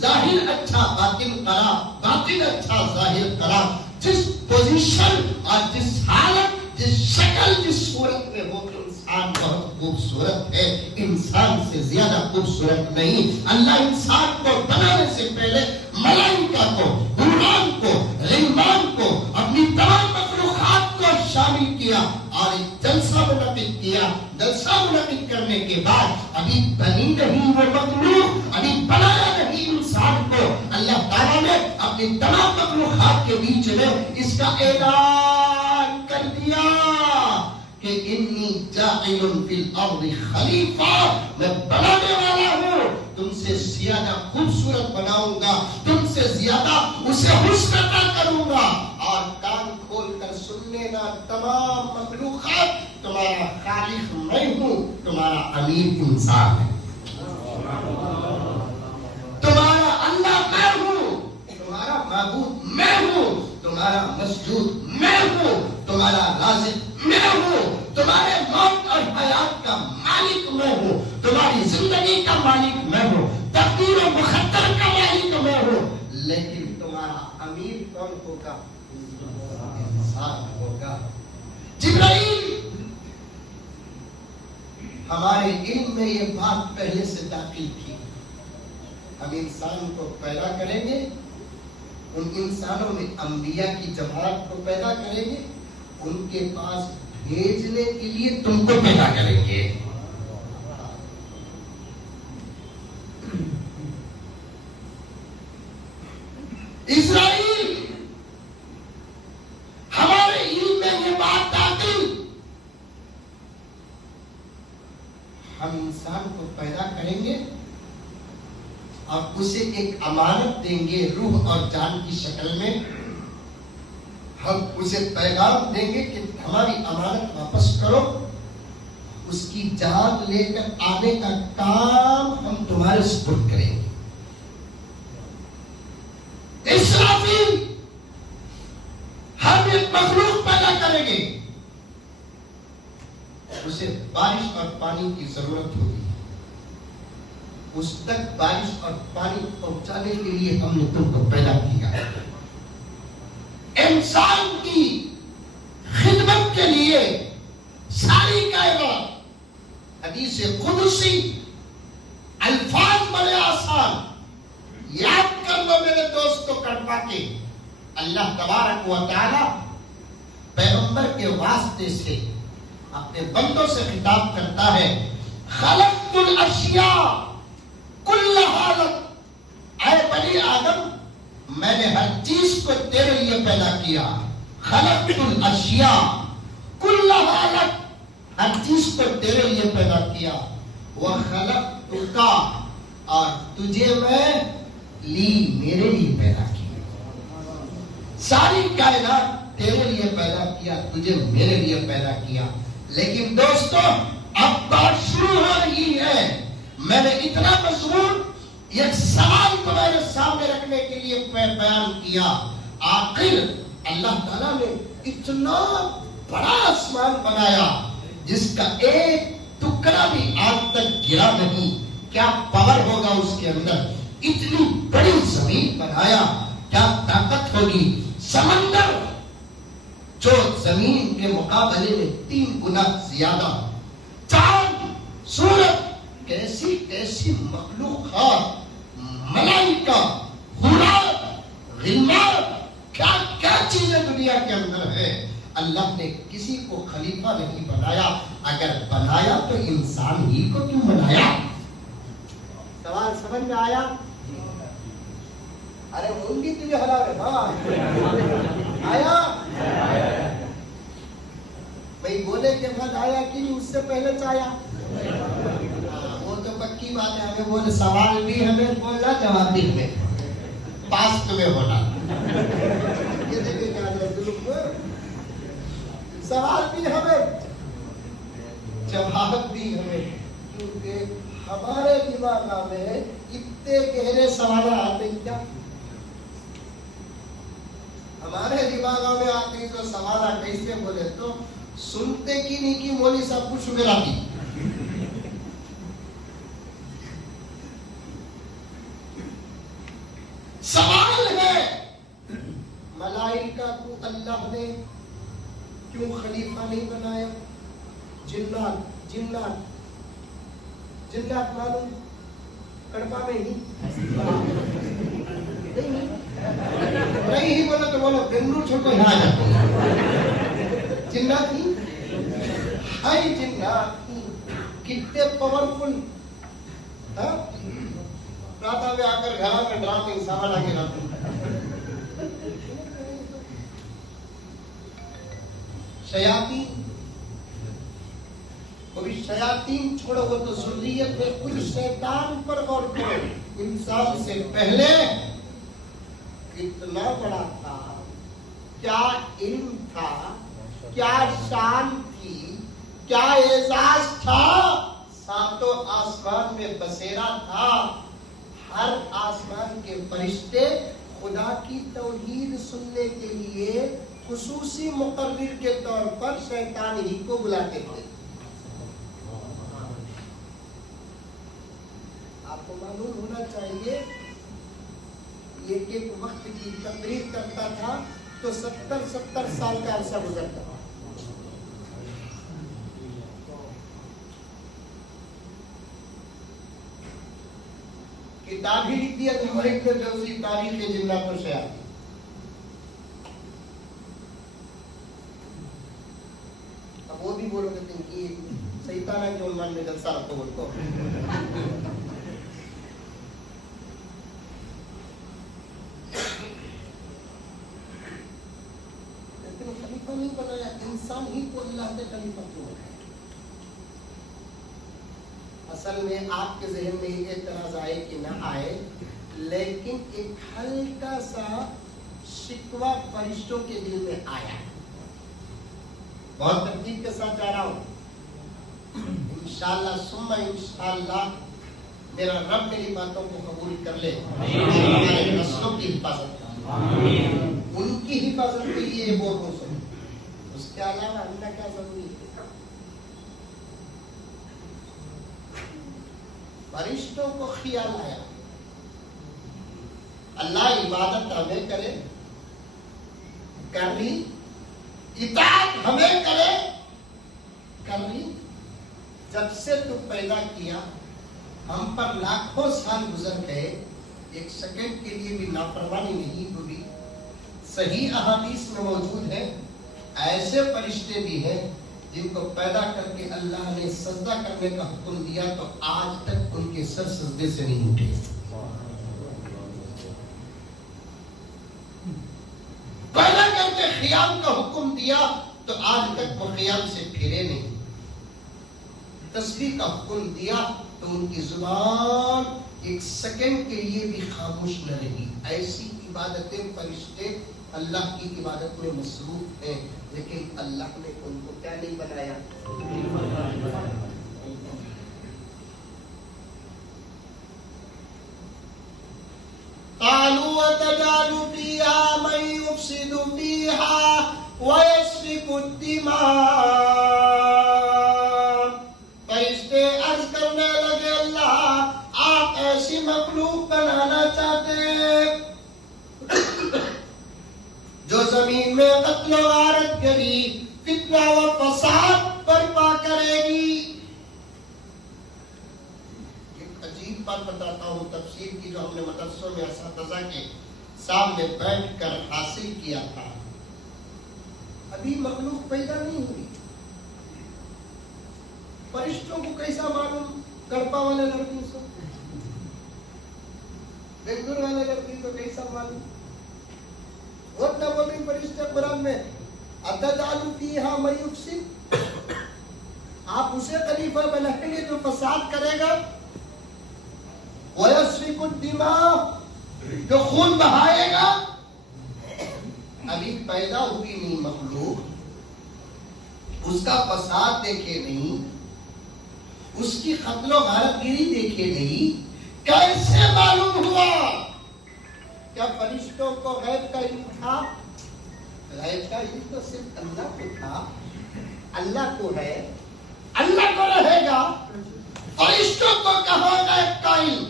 ظاہر اچھا باطن خراب، باطن اچھا ظاہر خراب، جس پوزیشن اور جس حالت، جس شکل، جس صورت میں ہو، انسان بہت خوبصورت ہے. انسان سے زیادہ خوبصورت نہیں. اللہ انسان کو بنانے سے پہلے ملائکہ کو، حوران کو، غلمان کو، اپنی تمام مخلوقات کو شامل کیا اور ایک جلسہ منعقد کیا. جلسہ منعقد کرنے کے بعد ابھی بنی نہیں وہ مخلوق، ابھی بنایا نہیں انسان کو. اللہ تعالیٰ نے اپنی تمام مخلوقات کے بیچ میں اس کا اعلان کر دیا کہ انی جاعل فی الارض خلیفہ، میں بنانے والا ہوں، تم سے زیادہ خوبصورت بناؤں گا، تم سے زیادہ اسے حسن عطا کروں گا. اور کان کھول کر سن لینا تمام مخلوقات، تمہارا خالق میں ہوں، تمہارا امیر انسان ہے. تمہارا اللہ میں ہوں، تمہارا معبود میں ہوں، تمہارا مسجود میں ہوں، تمہارا رازق میں ہوں، تمہارے موت اور حیات کا مالک میں ہوں، تمہاری زندگی کا مالک میں ہوں، تقدیر و مقدر کا مالک میں ہوں. لیکن تمہارا امیر کون ہوگا؟ انسان ہوگا. جبرائیل ہمارے علم میں یہ بات پہلے سے داخل تھی. ہم انسان کو پیدا کریں گے، ان انسانوں میں انبیاء کی جماعت کو پیدا کریں گے، ان کے پاس بھیجنے کے لیے تم کو پیدا کریں گے. اسرائیل ہمارے علم میں یہ بات داخل، ہم انسان کو پیدا کریں گے اور اسے ایک امانت دیں گے روح اور جان کی شکل میں. ہم اسے پیغام دیں گے کہ ہماری امانت واپس کرو، اس کی جان لے کر آنے کا کام ہم تمہارے سپرد کریں گے. اسرافیل ہم ایک مخلوق پیدا کریں گے، اسے بارش اور پانی کی ضرورت ہوگی، اس تک بارش اور پانی پہنچانے کے لیے ہم نے تم کو پیدا کیا. انسان کی خدمت کے لیے ساری کائنات، حدیث قدسی الفاظ بڑے آسان، یاد کر لو میرے دوستو کڑپا کے. اللہ تبارک و تعالی پیغمبر کے واسطے سے اپنے بندوں سے خطاب کرتا ہے. خلقت الاشیاء کلھا لک، اے بنی آدم میں نے ہر چیز کو تیرے لیے پیدا کیا. خلقت الاشیاء کلھا لک، ہر چیز کو تیرے لیے پیدا کیا. وخلقتک، اور تجھے میں میرے لیے پیدا کیا. ساری کائنات تیرے لیے پیدا کیا، تجھے میرے لیے پیدا کیا. لیکن دوستو اب بات شروع ہو رہی ہے. میں نے اتنا مضمون ایک سوال تمہارے سامنے رکھنے کے لیے بیان کیا. آخر اللہ تعالیٰ نے اتنا بڑا آسمان بنایا جس کا ایک ٹکڑا بھی آج تک گرا نہیں. کیا پاور ہوگا اس کے اندر. اتنی بڑی زمین بنایا، کیا طاقت ہوگی. سمندر جو زمین کے مقابلے میں 3 گنا زیادہ. چاند، سورج، کیسی کیسی مخلوقات، ملائکہ، حوران، غلمان، کیا کیا چیزیں دنیا کے اندر ہے. اللہ نے کسی کو خلیفہ نہیں بنایا. اگر بنایا تو انسان ہی کو کیوں بنایا؟ سوال سمجھ میں آیا؟ ارے ان بھی تمہیں ہلا رہے آیا؟ بھائی بولے کے بعد آیا کہ نہیں، اس سے پہلے آیا؟ وہ تو پکی بات ہے، ہمیں بولے سوال بھی ہمیں بولنا، جواب بھی ہمیں، پاس تمہیں ہونا۔ یہ دیکھیں کیا سوال بھی ہمیں، جواب بھی ہمیں، کیونکہ ہمارے دماغ میں اتنے گہرے سوال آتے ہیں کیا؟ ہمارے دماغ میں آتے ہیں تو سوال کیسے بولے تو سنتے کی نہیں کی مولوی صاحب کو شوگر آتی۔ سوال ہے ملائکہ کو اللہ نے کیوں خلیفہ نہیں بنایا؟ جنات معلوم کڑپا میں ہی نہیں بولا تو بولو بنگلور چھوٹو یہاں جاتا جنات ہی ہائی، جنات کتنے پاورفل، رات میں آ کر گھر میں ڈرامے سامان آگے رکھتے شیاطین، کبھی شیاطین چھوڑو، وہ تو ذریت ہے، خود شیطان پر غور کرو، انسان سے پہلے کتنا بڑا تھا، کیا علم تھا، کیا شان تھی، کیا اعزاز تھا، ساتوں آسمان میں بسیرا تھا، ہر آسمان کے فرشتے خدا کی توحید سننے کے لیے خصوصی مقرر کے طور پر شیطان ہی کو بلاتے تھے۔ آپ کو معلوم ہونا چاہیے ایک وقت کی تقریر کرتا تھا تو 70 سال کا عرصہ گزرتا تھا۔ کتاب ہی لکھ دیا تھا ابن جوزی تاریخ جنات و شیاطین۔ اب وہ بھی بولو گے کہ شیطان ہے جو عنوان میں جلسہ رکھو ان کو، لیکن خلیفہ نہیں بنایا، انسان ہی کو اللہ نے خلیفہ کیوں بنایا؟ اصل میں آپ کے ذہن میں یہ اعتراض آئے کہ نہ آئے، لیکن ایک ہلکا سا شکوہ فرشتوں کے دل میں آیا۔ بہت ترتیب کے ساتھ جا رہا ہوں، انشاءاللہ ثم انشاءاللہ میرا رب میری باتوں کو قبول کر لے، ہمارے نسلوں کی حفاظت، ان کی حفاظت کے لیے بول رہا ہوں، اس کے علاوہ اللہ کیا ضروری ہے؟ فرشتوں کو خیال آیا اللہ عبادت ہمیں کرے، کر لی، اطاعت ہمیں کرے، کر لی، جب سے تو پیدا کیا ہم پر لاکھوں سال گزر گئے، ایک سیکنڈ کے لیے بھی نافرمانی نہیں ہوئی۔ صحیح احادیث میں موجود ہے ایسے فرشتے بھی ہیں جن کو پیدا کر کے اللہ نے سجدہ کرنے کا حکم دیا تو آج تک ان کے سر سجدے سے نہیں اٹھے۔ پیدا کر کے قیام کا حکم دیا تو آج تک وہ قیام سے پھرے نہیں۔ تسبیح کا حکم دیا تو ان کی زبان ایک سیکنڈ کے لیے بھی خاموش نہ رہی۔ ایسی عبادتیں فرشتے اللہ کی عبادت میں مصروف ہیں، لیکن اللہ نے ان کو کیا نہیں بنایا؟ قالوا وتجعل فيها من يفسد فيها ويسفك الدماء، فرشتے عرض کرنے لگے اللہ آپ ایسی مخلوق بنانا چاہتے ہیں جو زمین میں قتل و غارت گری، فتنہ و فساد برپا کرے گی۔ ایک عجیب بات بتاتا ہوں تفسیر کی جو ہم نے مدرسوں میں اساتذہ کے سامنے بیٹھ کر حاصل کیا تھا۔ ابھی مخلوق پیدا نہیں ہوئی، فرشتوں کو کیسا معلوم؟ کڑپا والے لڑکی سے، بنگلور والے لڑکی کو کیسا معلوم؟ وہ اللہ بولیں فرشتے قرآن میں اتجعل فیہا من یفسد، آپ اسے خلیفہ بنائیں گے جو فساد کرے گا، وَيَسْفِكُ الدِّمَاءَ، جو خون بہائے گا۔ ابھی پیدا ہوئی نہیں مخلوق، اس کا فساد دیکھے نہیں، اس کی قتل و غارت گیری دیکھے نہیں، کیسے معلوم ہوا؟ کیا فرشتوں کو غیب کا علم تھا؟ غیب کا علم تو صرف اللہ کو تھا، اللہ کو ہے، اللہ کو رہے گا، فرشتوں کو کہاں غیب کا علم؟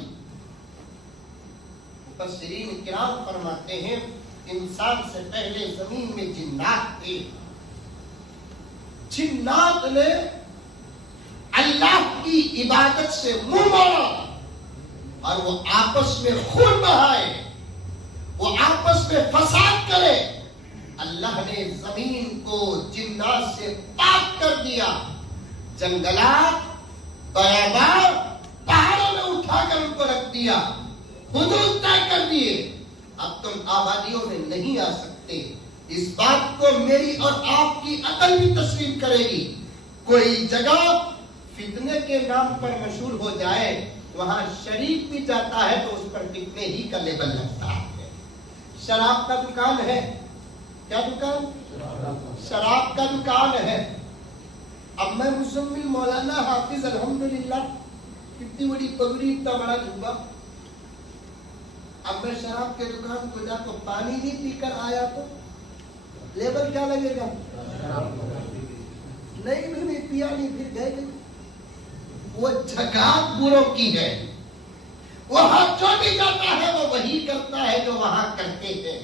مفسرین کرام فرماتے ہیں انسان سے پہلے زمین میں جنات تھے، جنات نے اللہ کی عبادت سے منہ موڑا اور وہ آپس میں خون بہائے، وہ آپس میں فساد کرے، اللہ نے زمین کو جنات سے پاک کر دیا، جنگلات بیابان پہاڑوں میں اٹھا کر ان کو رکھ دیا، حدود طے کر دیے، اب تم آبادیوں میں نہیں آ سکتے۔ اس بات کو میری اور آپ کی عقل بھی تسلیم کرے گی۔ کوئی جگہ فتنے کے نام پر مشہور ہو جائے، وہاں شریف بھی جاتا ہے تو اس پر فتنے ہی کا لیبل لگتا ہے۔ شراب کا دکان ہے، کیا دکان؟ شراب کا دکان ہے۔ اب میں مسلم مولانا حافظ الحمدللہ، کتنی بڑی پگڑی، اتنا بڑا جھبا، اب میں شراب کے دکان کو جا تو پانی نہیں پی کر آیا تو لیبل کیا لگے گا؟ نہیں بھی پیا نہیں، پھر گئے نہیں۔ وہ جگہ بروں کی ہے، وہاں جو بھی جاتا ہے وہ وہی کرتا ہے جو وہاں کرتے ہیں۔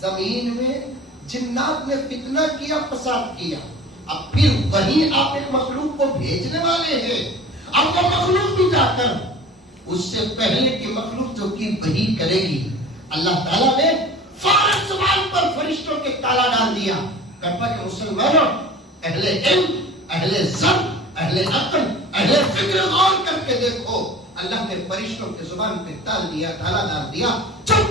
زمین میں جنات نے فتنہ کیا، فساد کیا، اب پھر وہی آپ ایک مخلوق کو بھیجنے والے ہیں۔ اب وہ مخلوق بھی جا کر اس سے پہلے کی مخلوق جو کی وہی کرے گی۔ اللہ تعالیٰ نے فارغ زبان پر فرشتوں کے تالا ڈال دیا۔ کرپا کے مسلمانوں، اہل علم، اہل ذوق، اہل عقل، اہل فکر غور کر کے دیکھو، اللہ نے فرشتوں کے زبان پہ تالا ڈال دیا، چپ،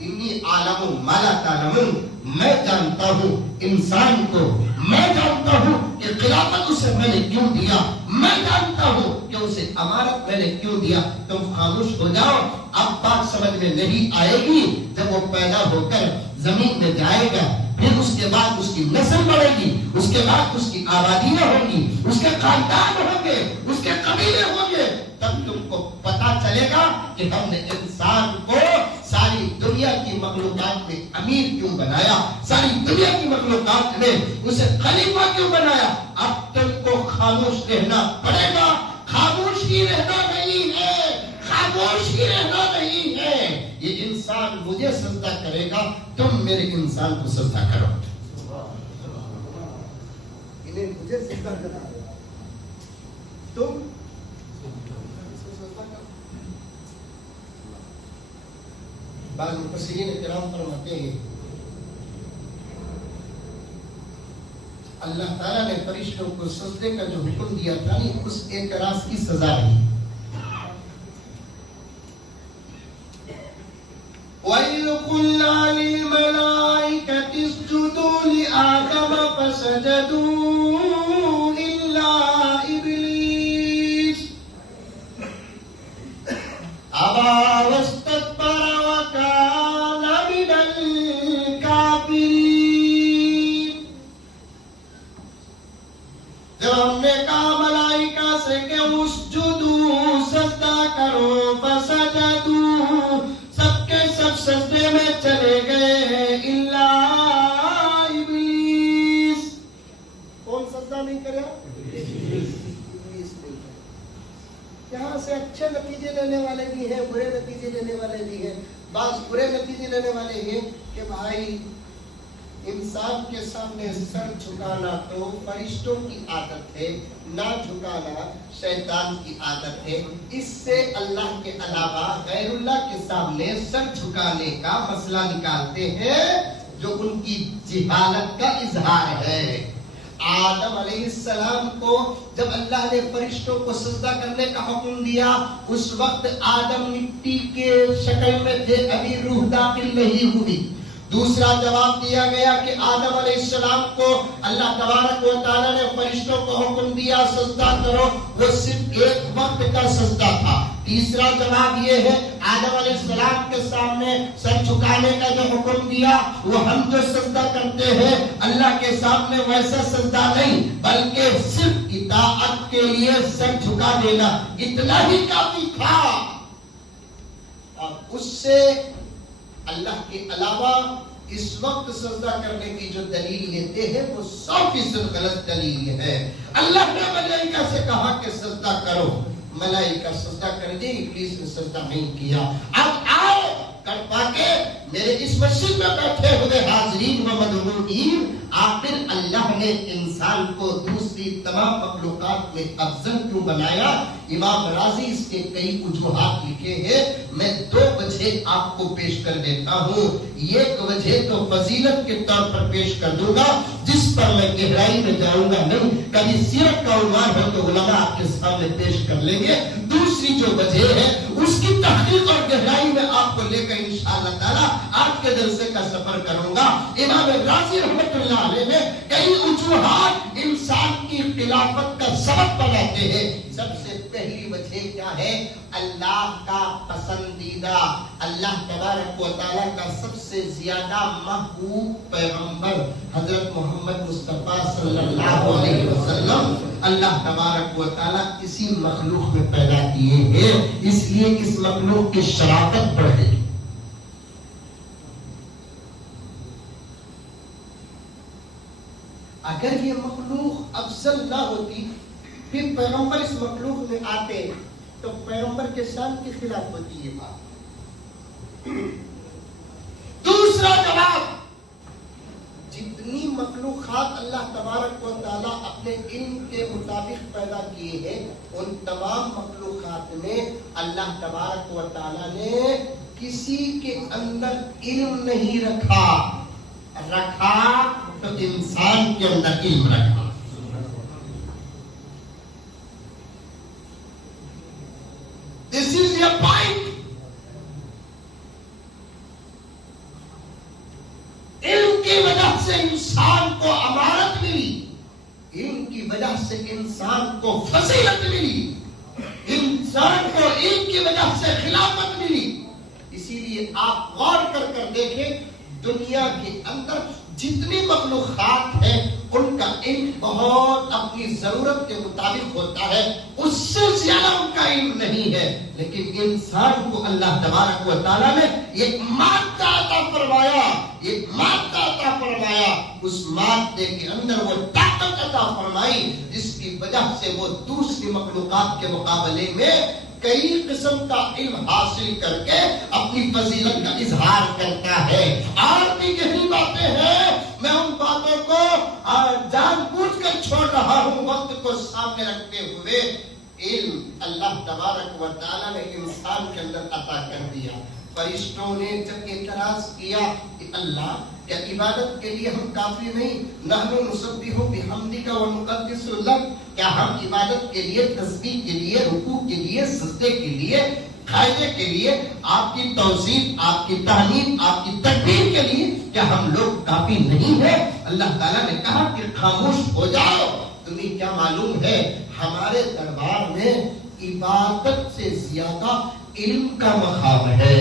انی عالم ما لا تعلمون، میں جانتا ہوں انسان کو، میں جانتا ہوں کہ خلافت اسے میں نے کیوں دیا، میں جانتا ہوں کہ اسے امانت میں نے کیوں دیا۔ تم خاموش ہو جاؤ، اب بات سمجھ میں نہیں آئے گی۔ جب وہ پیدا ہو کر زمین میں جائے گا، پھر اس کے بعد اس کی نسل بڑھے گی، اس کے بعد اس کی آبادیاں ہوں گی، اس کے خاندان ہوں گے، اس کے قبیلے ہوں گے، تب تم کو پتا چلے گا کہ ہم نے انسان کو ساری دنیا کی مخلوقات میں امیر کیوں بنایا، ساری دنیا کی مخلوقات میں اسے خلیفہ کیوں بنایا۔ اب تم کو خاموش رہنا پڑے گا، خاموش ہی رہنا نہیں ہے، خاموش ہی رہنا نہیں ہے۔ یہ انسان مجھے سجدہ کرے گا، تم میرے انسان کو سجدہ کرو۔ انہیں مجھے سجدہ کرنا ہے، تم بعض مفسرین کرام فرماتے ہیں اللہ تعالیٰ نے فرشتوں کو سجدے کا جو حکم دیا تھا نہیں، اس اعتراض کی سزا دی۔ وَإِذْ قُلْنَا لِلْمَلَائِكَةِ اسْجُدُوا لِآدَمَ فَسَجَدُوا إِلَّا إِبْلِيسَ أَبَى وَاسْتَكْبَرَ وَكَانَ مِنَ الْكَافِرِينَ۔ جب ہم نے کہا ملائکہ سے کہ اسجدوا، سجدہ کرو، فسجدوا، سب کے سب سجدے میں چلے گئے، الا ابلیس، کون سجدہ نہیں کرے؟ ابلیس نہیں۔ یہاں سے اچھے نتیجے لینے والے بھی ہیں، برے نتیجے لینے والے بھی ہیں۔ بعض برے نتیجے لینے والے ہیں کہ بھائی انسان کے سامنے سر جھکانا تو فرشتوں کی عادت ہے، نہ جھکانا شیطان کی عادت ہے، اس سے اللہ کے علاوہ غیر اللہ کے سامنے سر جھکانے کا مسئلہ نکالتے ہیں، جو ان کی جہالت کا اظہار ہے۔ آدم علیہ السلام کو جب اللہ نے فرشتوں کو سجدہ کرنے کا حکم دیا، اس وقت آدم مٹی کے شکل میں تھے، ابھی روح داخل نہیں ہوئی۔ دوسرا جواب دیا گیا کہ آدم علیہ السلام کو اللہ تبارک و تعالیٰ نے فرشتوں کو حکم دیا سجدہ کرو، وہ صرف ایک وقت کا سجدہ تھا۔ تیسرا جواب یہ ہے آدم علیہ السلام کے سامنے سر جھکانے کا جو حکم دیا وہ ہم جو سجدہ کرتے ہیں اللہ کے سامنے ویسا سجدہ نہیں، بلکہ صرف اطاعت کے لیے سر جھکا دینا، اتنا ہی کافی تھا۔ اور اس سے اللہ کے علاوہ اس وقت سجدہ کرنے کی جو دلیل لیتے ہیں وہ 100% غلط دلیل ہے۔ اللہ نے ملائکہ سے کہا کہ سجدہ کرو، ملائکہ سجدہ کر دی، ابلیس نے سجدہ نہیں کیا۔ اب آؤ کر پاکے میرے اس مسجد میں بیٹھے ہوئے حاضرین و مدعوین، آخر اللہ نے انسان کو دوسری تمام مخلوقات میں افضل کیوں بنایا؟ امام رازی اس کے کئی وجوہات لکھے ہیں، میں 2 وجہ آپ کو پیش کر دیتا ہوں۔ ایک وجہ تو فضیلت کے طور پر پیش کر دوں گا جس پر میں گہرائی میں جاؤں گا نہیں، کبھی سیرت کا عنوان ہو تو علماء آپ کے سامنے پیش کر لیں گے۔ دوسری جو وجہ ہے اس کی تحقیق اور گہرائی میں آپ کو لے کر انشاءاللہ تعالی آج کے جلسے کا سفر کروں گا۔ امام رازی رحمۃ اللہ علیہ نے کئی وجوہات انسان کی خلافت کا سبب بناتے ہیں۔ سب سے پہلی وجہ کیا ہے؟ اللہ کا پسندیدہ، اللہ تبارک و تعالیٰ کا سب سے زیادہ محبوب پیغمبر حضرت محمد مصطفیٰ صلی اللہ علیہ وسلم اللہ تبارک و تعالیٰ اسی مخلوق میں پیدا کیے ہیں، اس لیے اس مخلوق کی شرافت بڑھے۔ اگر یہ مخلوق افضل نہ ہوتی پھر پیغمبر اس مخلوق میں آتے تو پیغمبر کے شان کے خلاف ہوتی یہ بات۔ دوسرا جواب، جتنی مخلوقات اللہ تبارک و تعالیٰ اپنے علم کے مطابق پیدا کیے ہیں ان تمام مخلوقات میں اللہ تبارک و تعالیٰ نے کسی کے اندر علم نہیں رکھا تو انسان کے اندر علم رکھا۔ This is your point. علم کی وجہ سے انسان کو امانت ملی، علم کی وجہ سے انسان کو فضیلت ملی، انسان کو علم کی وجہ سے خلافت ملی۔ اسی لیے آپ غور کر دیکھیں دنیا کے اندر جتنی مخلوقات ہیں ان کا علم بہت اپنی ضرورت کے مطابق ہوتا ہے، اس سے زیادہ ان کا علم نہیں ہے، لیکن انسان کو اللہ تبارک و تعالیٰ نے ایک مادہ عطا فرمایا، ایک مادہ عطا فرمایا، اس مادے کے اندر وہ طاقت عطا فرمائی جس کی وجہ سے وہ دوسری مخلوقات کے مقابلے میں کئی قسم کا علم حاصل کر کے اپنی فضیلت کا اظہار کرتا ہے۔ اور بھی گہری باتیں ہیں، میں ان باتوں کو جان بوجھ کر چھوڑ رہا ہوں وقت کو سامنے رکھتے ہوئے۔ علم اللہ تبارک و تعالیٰ نے انسان کے اندر عطا کر دیا۔ فرشتوں نے جب اعتراض کیا کہ اللہ کیا عبادت کے لیے ہم کافی نہیں؟ نحن نسبح بحمدک ونقدس لک، کیا ہم عبادت کے لیے، تسبیح کے لیے، رکوع کے لیے، سجدے کے لیے، قاعدے کے لیے، آپ کی توصیف، آپ کی تحمید، آپ کی تکبیر کے لیے کیا ہم لوگ کافی نہیں ہیں؟ اللہ تعالیٰ نے کہا کہ خاموش ہو جاؤ، تمہیں کیا معلوم ہے ہمارے دربار میں عبادت سے زیادہ علم کا مقام ہے۔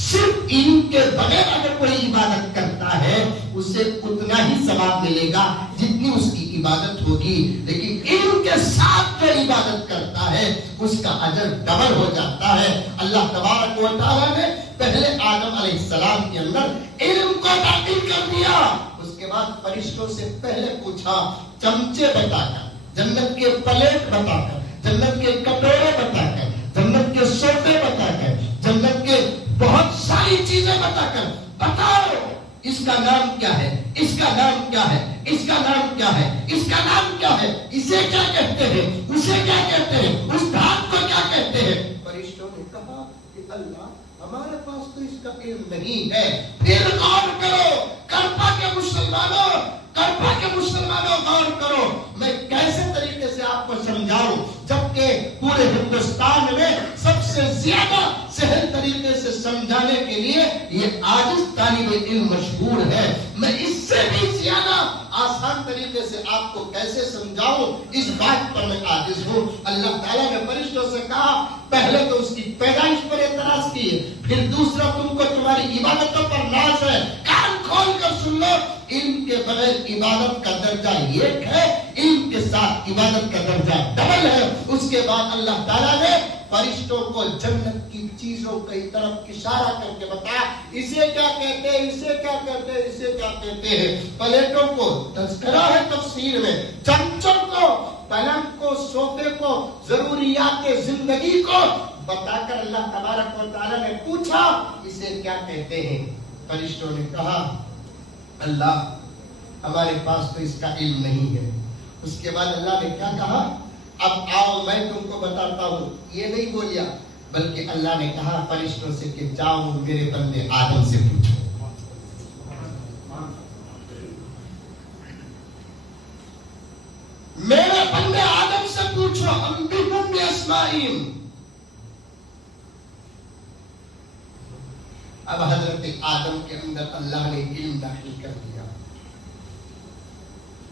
صرف علم کے بغیر اگر کوئی عبادت کرتا ہے اسے اتنا ہی ثواب ملے گا جتنی اس کی عبادت ہوگی، لیکن علم کے ساتھ جو عبادت کرتا ہے اس کا اجر ڈبل ہو جاتا ہے۔ اللہ تبارک و تعالیٰ نے پہلے آدم علیہ السلام کے اندر علم کو داخل کر دیا، اس کے بعد فرشتوں سے پہلے پوچھا چمچے بتا کر، جنت کے پلیٹ بتا کر، جنت کے کٹورے بتا کر، جنت کے صوفے بتا کر، جنت کے بہت ساری چیزیں بتا کر بتاؤ اس کا نام کیا ہے، اس کا نام کیا ہے، اس کا نام کیا ہے، اس کا نام کیا ہے، اسے کیا کہتے ہیں، اسے کیا کہتے ہیں، اس دھات کو کیا کہتے ہیں۔ فرشتوں نے کہا کہ اللہ ہمارے پاس تو اس کا علم نہیں ہے۔ پھر غور کرو کرپا کے مسلمانوں، کرپا کے مسلمانوں غور کرو، میں کیسے طریقے سے آپ کو سمجھاؤں، جبکہ پورے ہندوستان میں سب سے زیادہ سہل طریقے سے سمجھانے کے لیے یہ عاجز طالب یہ علم مشہور ہے. میں اس سے بھی زیادہ آسان طریقے سے آپ کو کیسے سمجھاؤں، اس بات پر میں عاجز ہوں. اللہ تعالیٰ نے فرشتوں سے کہا پہلے تو اس کی پیدائش پر اعتراض کیے، پھر دوسرا تم کو تمہاری عبادتوں پر ناز ہے. کان کھول کر سن لو، علم کے بغیر عبادت کا درجہ ایک ہے، علم کے ساتھ عبادت کا درجہ ڈبل ہے. اس کے بعد اللہ تعالیٰ نے فرشتوں کو جنت کی چیزوں کی طرف اشارہ کر کے بتایا اسے کیا کہتے ہیں، اسے کیا کہتے ہیں، اسے کیا کہتے ہیں. پلیٹوں کو تذکرہ ہے تفسیر میں، چمچوں کو، پلنگ کو، صوفے کو، ضروریات زندگی کو بتا کر اللہ تبارک و تعالیٰ نے پوچھا اسے کیا کہتے ہیں. فرشتوں نے کہا اللہ ہمارے پاس تو اس کا علم نہیں ہے. اس کے بعد اللہ نے کیا کہا، اب آؤ میں تم کو بتاتا ہوں. یہ نہیں بولیا، بلکہ اللہ نے کہا فرشتوں سے کہ جاؤ میرے بندے آدم سے پوچھو. میرے بندے آدم سے پوچھو، انبئہم باسمائہم. اب حضرت آدم کے اندر اللہ نے علم داخل کر دیا.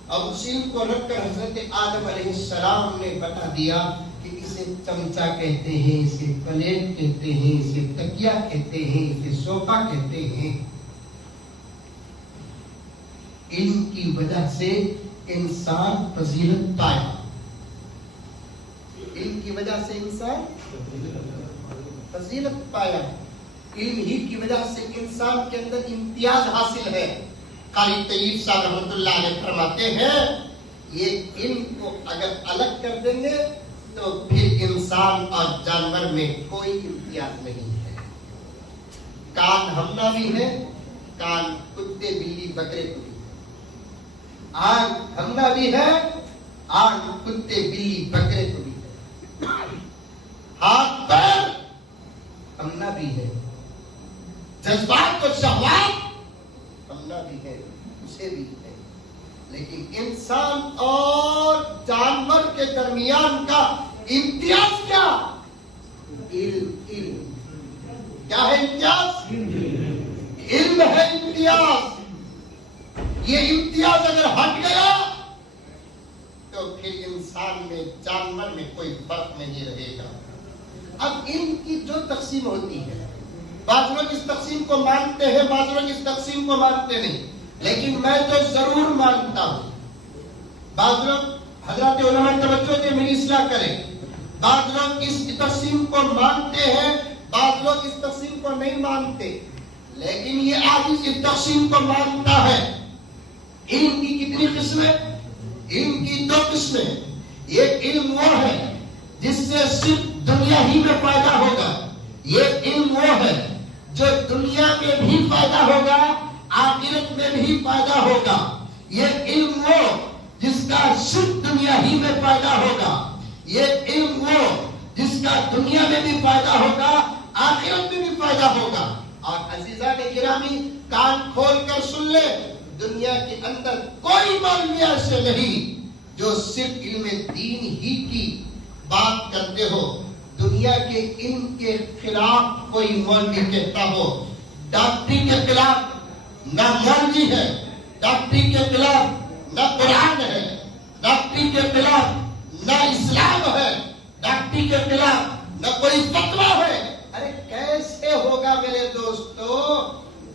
اب اس علم کو رکھ کر حضرت آدم علیہ السلام نے بتا دیا کہ اسے چمچا کہتے ہیں، اسے پلیٹ کہتے ہیں، اسے تکیا کہتے ہیں، اسے صوفہ کہتے ہیں. علم کی وجہ سے انسان فضیلت پایا. علم کی وجہ سے انسان فضیلت پایا. علم ہی کی وجہ سے انسان کے اندر امتیاز حاصل ہے. قاری طیب صاحب رحمۃ اللہ علیہ فرماتے ہیں یہ علم کو اگر الگ کر دیں گے تو پھر انسان اور جانور میں کوئی امتیاز نہیں ہے. کان ہمنا بھی ہے، کان کتے بلی بکرے کو بھی. آنکھ ہمنا بھی ہے، آنکھ کتے بلی بکرے کو بھی ہے. ہاتھ پیر ہمنا بھی ہے، جذبات و شہوات ہمنا بھی ہے، اسے بھی ہے. لیکن انسان اور جانور کے درمیان کا امتیاز کیا؟ علم. علم کیا ہے امتیاز؟ علم ہے امتیاز. یہ امتیاز اگر ہٹ گیا تو پھر انسان میں جانور میں کوئی فرق نہیں رہے گا. اب علم کی جو تقسیم ہوتی ہے، بعض لوگ اس تقسیم کو مانتے ہیں، بعض لوگ اس تقسیم کو مانتے نہیں، لیکن میں تو ضرور مانتا ہوں. بعض لوگ حضرات علماء توجہ دے میری اصلاح کریں، بعض لوگ اس تقسیم کو مانتے ہیں، بعض لوگ اس تقسیم کو نہیں مانتے. لیکن یہ آج اس تقسیم کو مانتا ہے. علم کی کتنی قسمیں؟ علم کی 2 قسمیں. یہ علم وہ ہے جس سے صرف دنیا ہی میں فائدہ ہوگا. یہ علم وہ ہے جو دنیا میں بھی فائدہ ہوگا، آخرت میں بھی فائدہ ہوگا. یہ علم وہ جس کا صرف دنیا ہی میں فائدہ ہوگا. یہ علم وہ جس کا دنیا میں بھی فائدہ ہوگا، آخرت میں بھی فائدہ ہوگا. اور عزیزان گرامی کان کھول کر سن لے، دنیا کے اندر کوئی مولوی ایسے نہیں جو صرف علم دین ہی کی بات کرتے ہو. دنیا کے علم کے خلاف کوئی مولوی کہتا ہو، ڈاکٹری کے خلاف نہ مولوی ہے، ڈاکٹری کے خلاف نہ قرآن ہے، ڈاکٹری کے خلاف نہ اسلام ہے، ڈاکٹری کے خلاف نہ کوئی فتویٰ ہے. ارے کیسے ہوگا میرے دوستو؟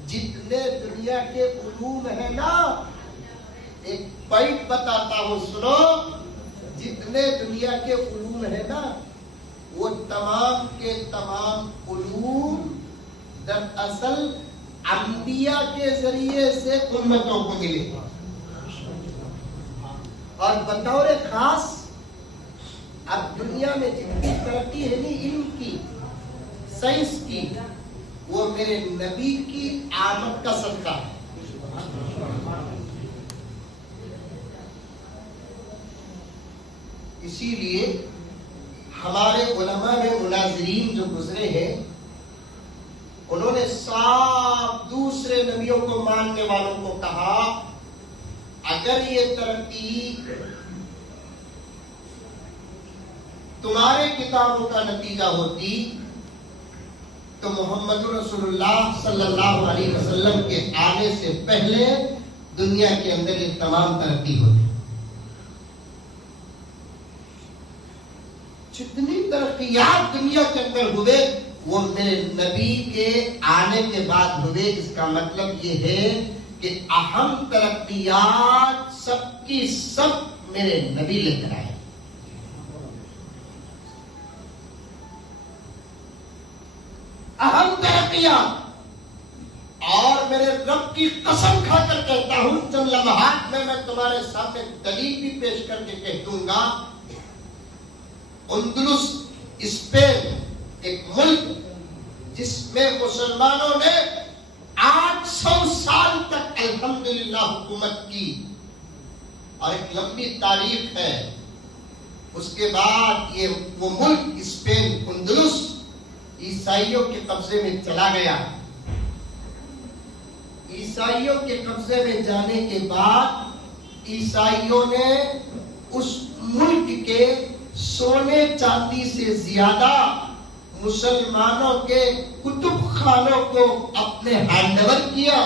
جتنے دنیا کے علوم ہیں نا، ایک پوائنٹ بتاتا ہوں سنو، جتنے دنیا کے علوم ہیں نا وہ تمام کے تمام علوم دراصل انبیاء کے ذریعے سے امتوں کو ملے. اور بطور خاص اب دنیا میں جتنی ترقی ہے نہیں علم کی، سائنس کی، وہ میرے نبی کی آمد کا صدقہ ہے. اسی لیے ہمارے علماء میں مناظرین جو گزرے ہیں انہوں نے صاف دوسرے نبیوں کو ماننے والوں کو کہا اگر یہ ترقی تمہارے کتابوں کا نتیجہ ہوتی تو محمد رسول اللہ صلی اللہ علیہ وسلم کے آنے سے پہلے دنیا کے اندر یہ تمام ترقی ہوتی. جتنی ترقیات دنیا کے اندر ہوئے وہ میرے نبی کے آنے کے بعد ہوئے. اس کا مطلب یہ ہے کہ اہم ترقیات سب کی سب میرے نبی لے کر آئے. اہم ترقیات. اور میرے رب کی قسم کھا کر کہتا ہوں چند لمحات میں تمہارے سامنے دلیل بھی پیش کر کے کہہ دوں گا. اندلس اسپین ایک ملک جس میں مسلمانوں نے 800 سال تک الحمدللہ حکومت کی اور ایک لمبی تاریخ ہے. اس کے بعد یہ وہ ملک اسپین اندلس عیسائیوں کے قبضے میں چلا گیا. عیسائیوں کے قبضے میں جانے کے بعد عیسائیوں نے اس ملک کے سونے چاندی سے زیادہ مسلمانوں کے کتب خانوں کو اپنے ہینڈ اوور کیا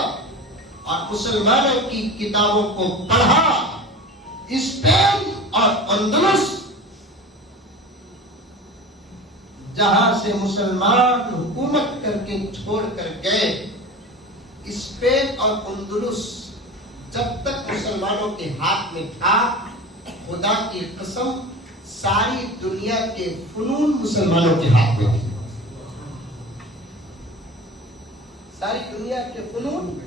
اور مسلمانوں کی کتابوں کو پڑھا. اسپین اور اندلس جہاں سے مسلمان حکومت کر کے چھوڑ کر گئے، اسپین اور اندلس جب تک مسلمانوں کے ہاتھ میں تھا، خدا کی قسم ساری دنیا کے فنون مسلمانوں کے ہاتھ میں تھے. ساری دنیا کے فنون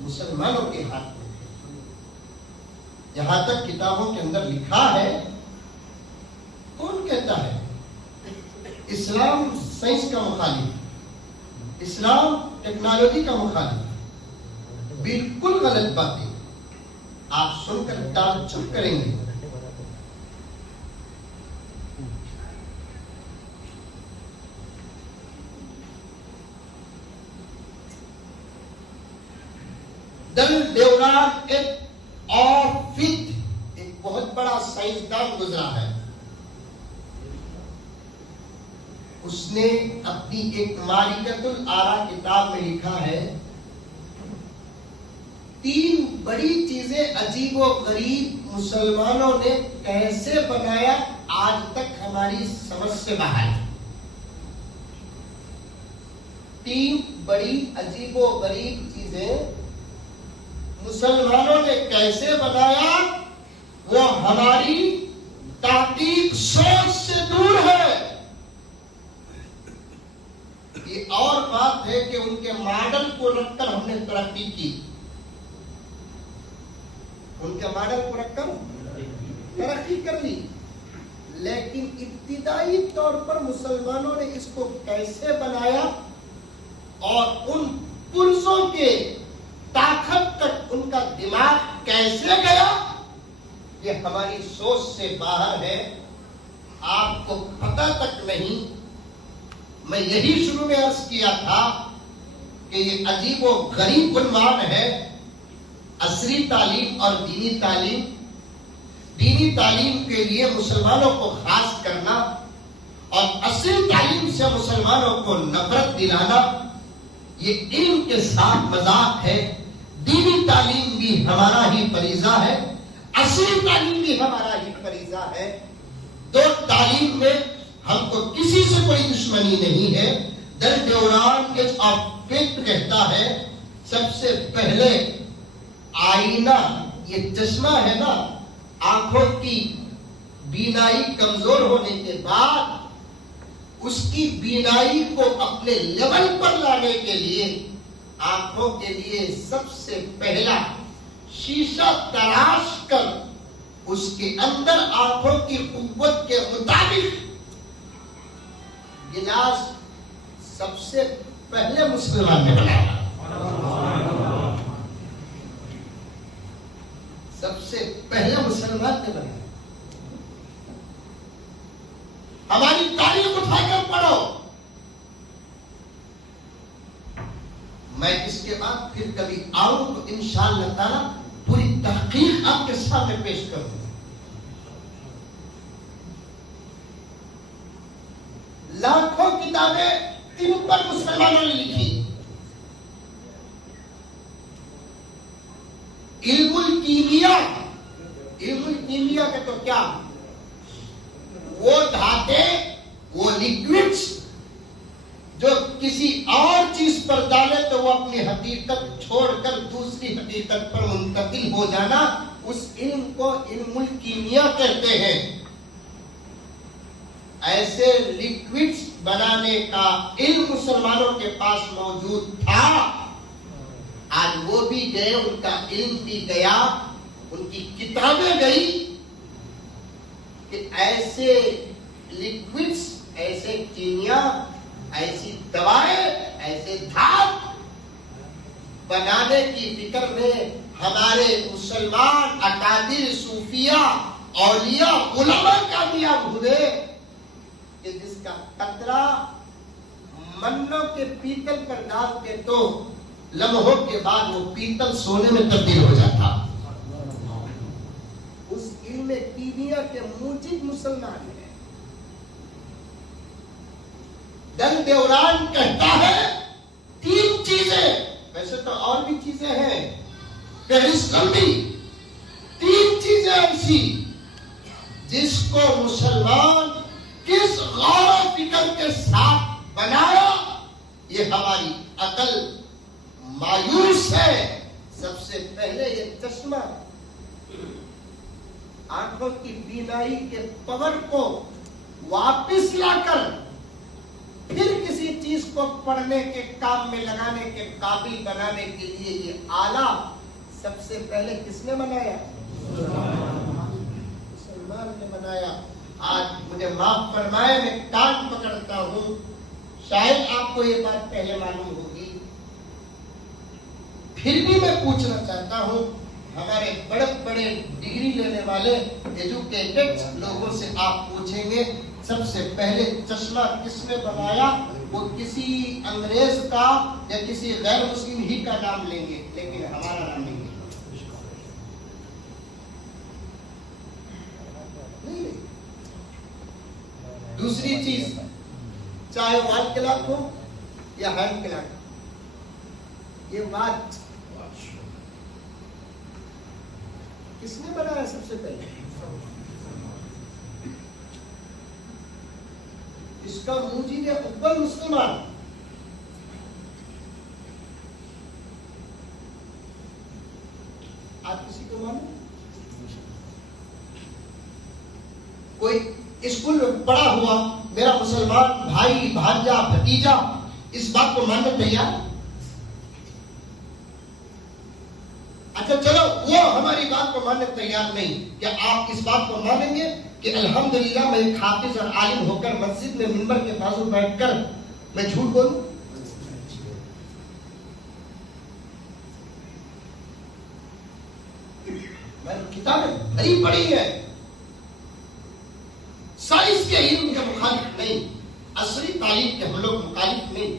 مسلمانوں کے ہاتھ میں تھے. یہاں تک کتابوں کے اندر لکھا ہے. کون کہتا ہے اسلام سائنس کا مخالف، اسلام ٹیکنالوجی کا مخالف؟ بالکل غلط باتیں آپ سن کر تعجب کریں گے. دل ڈیوران ایک اور فت ایک بہت بڑا سائنسدان گزرا ہے. اس نے اپنی ایک معرکۃ الآراء کتاب میں لکھا ہے 3 بڑی چیزیں عجیب و غریب مسلمانوں نے کیسے بنایا آج تک ہماری سمجھ سے باہر. 3 بڑی عجیب و غریب چیزیں مسلمانوں نے کیسے بنایا وہ ہماری تحقیق سوچ سے دور ہے. یہ اور بات ہے کہ ان کے ماڈل کو رکھ کر ہم نے ترقی کی. ان کے ماڈل کو رکھ کر ترقی کر لی، لیکن ابتدائی طور پر مسلمانوں نے اس کو کیسے بنایا اور ان پرزوں کے طاقت تک ان کا دماغ کیسے گیا، یہ ہماری سوچ سے باہر ہے. آپ کو پتہ تک نہیں. میں یہی شروع میں عرض کیا تھا کہ یہ عجیب و غریب عنوان ہے عصری تعلیم اور دینی تعلیم. دینی تعلیم کے لیے مسلمانوں کو خاص کرنا اور عصری تعلیم سے مسلمانوں کو نفرت دلانا یہ علم کے ساتھ مذاق ہے. دینی تعلیم بھی ہمارا ہی فریضہ ہے، عصری تعلیم بھی ہمارا ہی فریضہ ہے. 2 تعلیم میں ہم کو کسی سے کوئی دشمنی نہیں ہے. در ڈیوران ایج آف فٹ کہتا ہے سب سے پہلے آئینہ، یہ چشمہ ہے نا، آنکھوں کی بینائی کمزور ہونے کے بعد اس کی بینائی کو اپنے لیول پر لانے کے لیے آنکھوں کے لیے سب سے پہلا شیشہ تراش کر اس کے اندر آنکھوں کی قوت کے مطابق گلاس سب سے پہلے مسلمان نے بنایا. سب سے پہلے مسلمان نے بنایا. ہماری تاریخ اٹھا کر پڑھو. میں اس کے بعد پھر کبھی آؤں تو انشاءاللہ تعالی پوری تحقیق آپ کے سامنے پیش کروں. لاکھوں کتابیں تم پر مسلمانوں نے لکھی. علم الکیمیا، علم الکیمیا کا تو کیا، وہ دھاتے، وہ لیکوڈز جو کسی اور چیز پر ڈالے تو وہ اپنی حقیقت چھوڑ کر دوسری حقیقت پر منتقل ہو جانا، اس علم کو علم الکیمیا کہتے ہیں. ایسے لیکوڈز بنانے کا علم مسلمانوں کے پاس موجود تھا. آج وہ بھی گئے، ان کا علم بھی گیا، ان کی کتابیں گئی کہ ایسے لیکوڈز، ایسے کیمیا، ایسی دوائیں، ایسے دھات بنانے کی فکر میں ہمارے مسلمان اکابر، صوفیہ، اولیاء، علماء کامیاب ہوئے کہ جس کا قطرہ منوں کے پیتل پر ڈالتے تو لمحوں کے بعد وہ پیتل سونے میں تبدیل ہو جاتا. اس علم کیمیا کے موجب مسلمان ہیں. دل دیوران کہتا ہے 3 چیزیں، ویسے تو اور بھی چیزیں ہیں، فہرستوں بھی 3 چیزیں ایسی جس کو مسلمان کس غور و فکر کے ساتھ بنایا، یہ ہماری عقل مایوس ہے. سب سے پہلے یہ چشمہ، آنکھوں کی بینائی کے پاور کو واپس لا کر پھر کسی چیز کو پڑھنے کے کام میں لگانے کے قابل بنانے کے لیے یہ آلہ سب سے پہلے کس نے بنایا؟ مسلمان نے بنایا. آج مجھے معاف فرمائے، میں کان پکڑتا ہوں، شاید آپ کو یہ بات پہلے معلوم ہوگی، پھر بھی میں پوچھنا چاہتا ہوں. ہمارے بڑے بڑے ڈگری لینے والے ایجوکیٹڈ لوگوں سے آپ پوچھیں گے سب سے پہلے چشمہ کس نے بنایا، وہ کسی انگریز کا یا کسی غیر مسلم ہی کا نام لیں گے، لیکن ہمارا نام نہیں لیں گے. دوسری چیز، چاہے وال کلاک ہو یا ہینڈ کلاک، یہ واچ کس نے بنایا سب سے پہلے؟ اس کا موجب اول مسلمان. آپ کسی کو مانو؟ کوئی اسکول میں پڑھا ہوا میرا مسلمان بھائی، بھانجا، بھتیجا اس بات کو ماننے تیار؟ اچھا چلو، وہ ہماری بات کو ماننے تیار نہیں، کیا آپ اس بات کو مانیں گے کہ الحمدللہ میں ایک حافظ اور عالم ہو کر مسجد میں منبر کے بازو بیٹھ کر میں جھوٹ بولوں؟ میں کتابیں بھری پڑھی ہے، سائنس کے علم کے مخالف نہیں، عصری تعلیم کے ہم لوگ مخالف نہیں،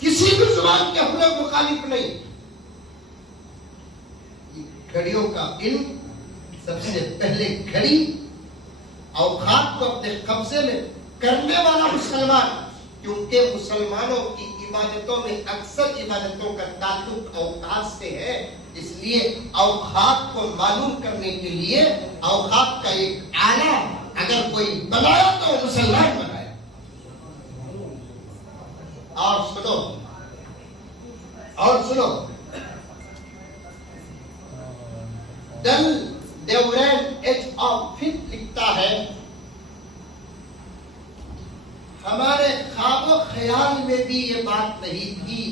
کسی بھی زبان کے ہم لوگ مخالف نہیں. گھڑیوں کا علم، سب سے پہلے گھڑی اوقات کو اپنے قبضے میں کرنے والا مسلمان، کیونکہ مسلمانوں کی عبادتوں میں اکثر عبادتوں کا تعلق اوقات سے ہے، اس لیے اوقات کو معلوم کرنے کے لیے اوقات کا ایک آلہ اگر کوئی بنایا تو مسلمان بنایا. اور سنو ڈل دیورین ایج آف فٹ لکھتا ہے، ہمارے خواب و خیال میں بھی یہ بات نہیں تھی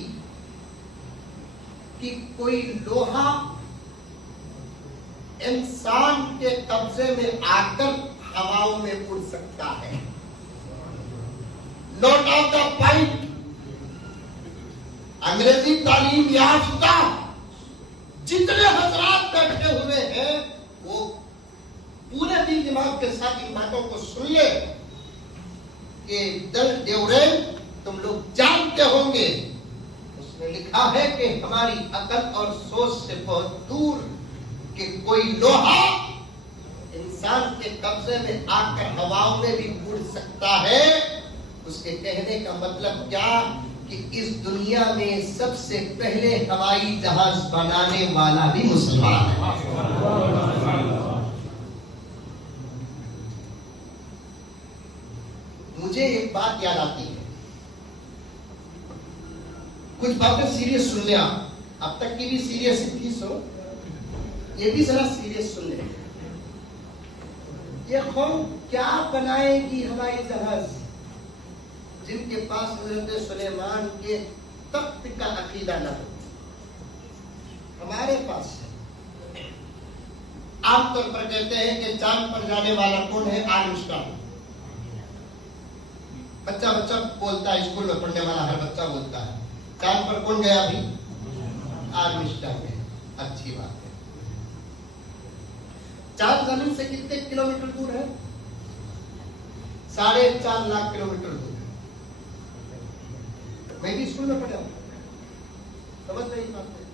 کہ کوئی لوہا انسان کے قبضے میں آ کر ہواؤں میں اڑ سکتا ہے. نوٹ آف دا پوائنٹ، انگریزی تعلیم یافتہ جتنے حضرات بیٹھے ہوئے ہیں وہ پورے دل دماغ کے ساتھ ان باتوں کو سن لے کہ ڈل ڈیورین تم لوگ جانتے ہوں گے، اس نے لکھا ہے کہ ہماری عقل اور سوچ سے بہت دور کہ کوئی لوہا انسان کے قبضے میں آ کر ہواؤں میں بھی اڑ سکتا ہے. اس کے کہنے کا مطلب کیا کہ اس دنیا میں سب سے پہلے ہوائی جہاز بنانے والا بھی مسلمان ہے. مجھے ایک بات یاد آتی ہے, کچھ باتیں سیریس سن لیں آپ, اب تک کی بھی سیریس تھی, سو یہ بھی ذرا سیریس سن لیں. یہ قوم کیا بنائے گی ہوائی جہاز جن کے پاس حضرت سلیمان کے تخت کا عقیدہ نہ ہو؟ ہمارے پاس ہے. عام طور پر کہتے ہیں کہ چاند پر جانے والا کون ہے؟ آرمسٹرانگ. بچہ بولتا ہے, اسکول میں پڑھنے والا ہر بچہ بولتا ہے چاند پر کون گیا ابھی؟ آرمسٹرانگ ہے. اچھی بات ہے. چاند زمین سے کتنے کلومیٹر دور ہے؟ 4.5 لاکھ کلومیٹر دور ہے. میں بھی اسکول میں پڑھا ہوں, سمجھ نہیں پاتے.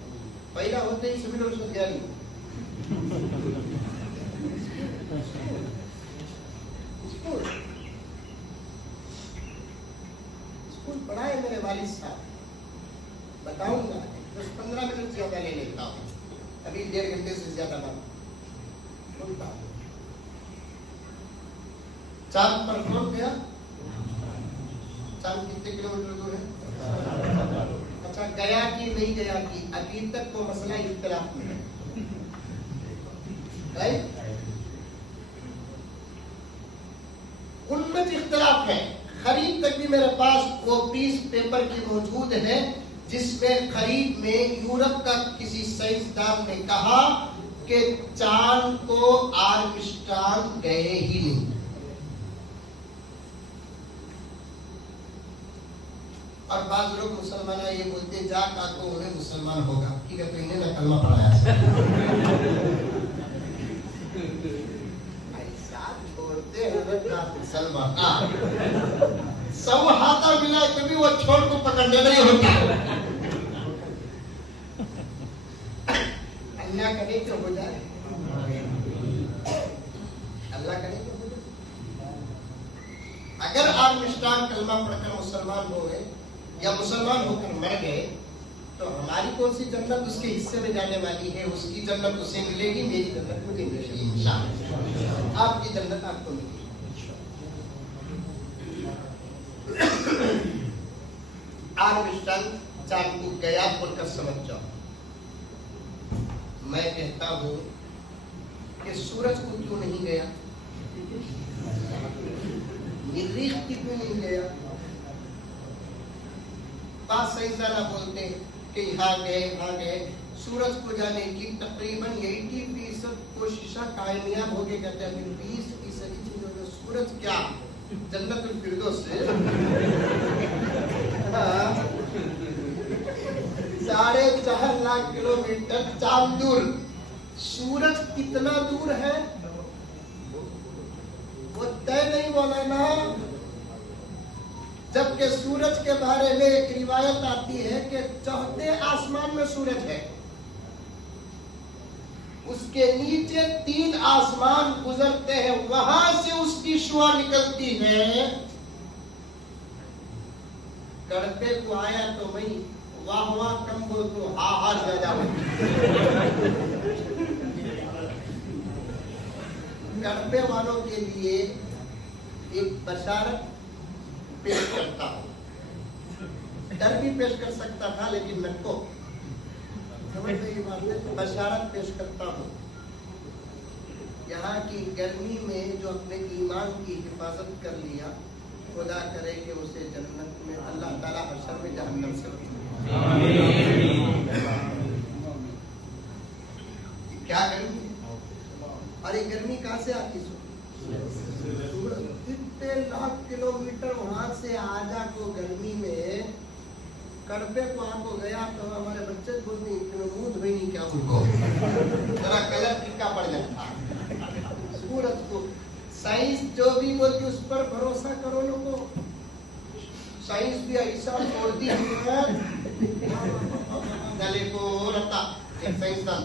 پہلا ہوتے ہی سبھی لوگ گیا نہیں. اسکول پڑھائے میرے والد صاحب, بتاؤں گا 10-15 منٹ زیادہ لے لیتا ہوں, ابھی 1.5 گھنٹے سے زیادہ بات بولتا ہوں. چاند پر کون گیا؟ چاند کتنے کلومیٹر دور ہے؟ اچھا, گیا کہ نہیں گیا کہ ابھی تک وہ مسئلہ اختلاف میں ہے. ان میں اختلاف ہے. قریب تک بھی میرے پاس وہ پیس پیپر کی موجود ہے جس میں قریب میں یورپ کا کسی سائنسدان نے کہا کہ چاند کو آرمسٹرانگ گئے ہی نہیں. اور بعض لوگ مسلمان یہ بولتے جا کا تو انہیں مسلمان ہوگا. ٹھیک ہے, تو انہیں نہ کلمہ پڑھایا چھوڑتے مسلمان سب ہاتھا ملا کبھی وہ چھوڑ کو پکڑنے نہیں ہوتا. اللہ کرے کہ ہو جائے, اللہ کرے کہ ہو جائے. اگر آرمسٹرانگ کلمہ پڑھ کر مسلمان ہو گئے یا مسلمان ہو کر مر گئے تو ہماری کون سی جنت اس کے حصے میں جانے والی ہے؟ اس کی جنت اسے ملے گی, میری جنت مجھے ملے گی انشاءاللہ, آپ کی جنت آپ کو ملے گی. آرمسٹرانگ چاند کو گیا بول کر سمجھ جاؤ. میں کہتا ہوں کہ سورج کو کیوں نہیں گیا؟ مریخ کی کیوں نہیں گیا؟ بات سائنسدان بولتے ہیں کہ یہاں گئے. سورج کو جانے کی تقریباً 80% کوششیں کامیاب ہو کے کہتے ہیں, 20% چیزوں میں سورج کیا جنت الفردوس سے 4.5 لاکھ کلومیٹر چاند دور. سورج کتنا دور ہے وہ طے نہیں بولا نا. جبکہ سورج کے بارے میں ایک روایت آتی ہے کہ 4تھے آسمان میں سورج ہے, اس کے نیچے 3 آسمان گزرتے ہیں, وہاں سے اس کی شعاع نکلتی ہے. کڑپے کو آیا تو میں واہ واہ کم بول تو ہاں ہاں زیادہ. کڑپے والوں کے لیے ایک بشارت پیش کرتا ہوں. ڈر بھی پیش کر سکتا تھا لیکن میں کو بشارت پیش کرتا ہوں. یہاں کی گرمی میں جو اپنے ایمان کی حفاظت کر لیا, خدا کرے کہ اسے جنت میں اللہ تعالیٰ حشر میں جہنم سے کیا گرمی ہے. اور یہ گرمی کہاں سے آتی؟ کتنے لاکھ کلومیٹر وہاں سے آجا کو گرمی میں. کڑپے کو آپ کو گیا تو ہمارے بچے بولتے ہیں منہ دھوئی نہیں کیا ان کو ذرا کلر پھیکا پڑ جاتا. سورج کو سائنس جو بھی بولتی اس پر بھروسہ کرو لوگوں. سائنس بھی ایسا چھوڑ دی ہے. گلے کو رتا ایک سائنسدان,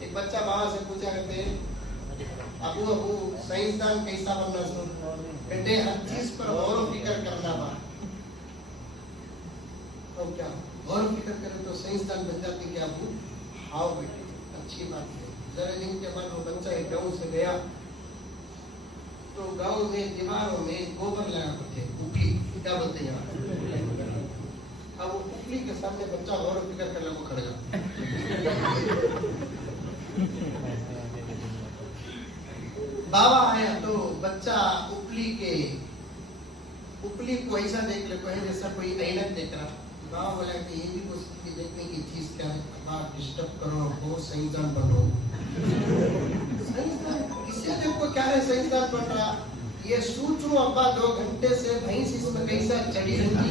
ایک بچہ وہاں سے پوچھا کرتے ہیں ابو سائنسدان کیسا بننا سو بیٹے ہر چیز پر غور و فکر کرنا با تو کیا غور و فکر کرے تو سائنسدان بن جاتے کہ ابو آؤ بیٹے اچھی بات ہے. ذرا دن کے بعد وہ بچہ ایک گاؤں سے گیا تو گاؤں میں دیواروں میں گوبر لگا کرتے اوپلی کیا بولتے ہیں یہاں. اب وہ اوپلی کے سامنے بچہ غور و فکر کرنے کو کھڑ گیا. بابا آیا تو بچہ اوپلی کو ایسا دیکھ لیتا ہے جیسا کوئی اینک دیکھ رہا. بابا بولا کہ یہ بھی کوئی دیکھنے کی چیز کیا ہے. آپ ڈسٹرب کرو بہت سائنسدان بنو. اس سے دیکھو کیا ہے سائنسدان بن رہا. یہ سوچوں ابا 2 گھنٹے سے بھینس اس میں کیسا چڑھی رہتی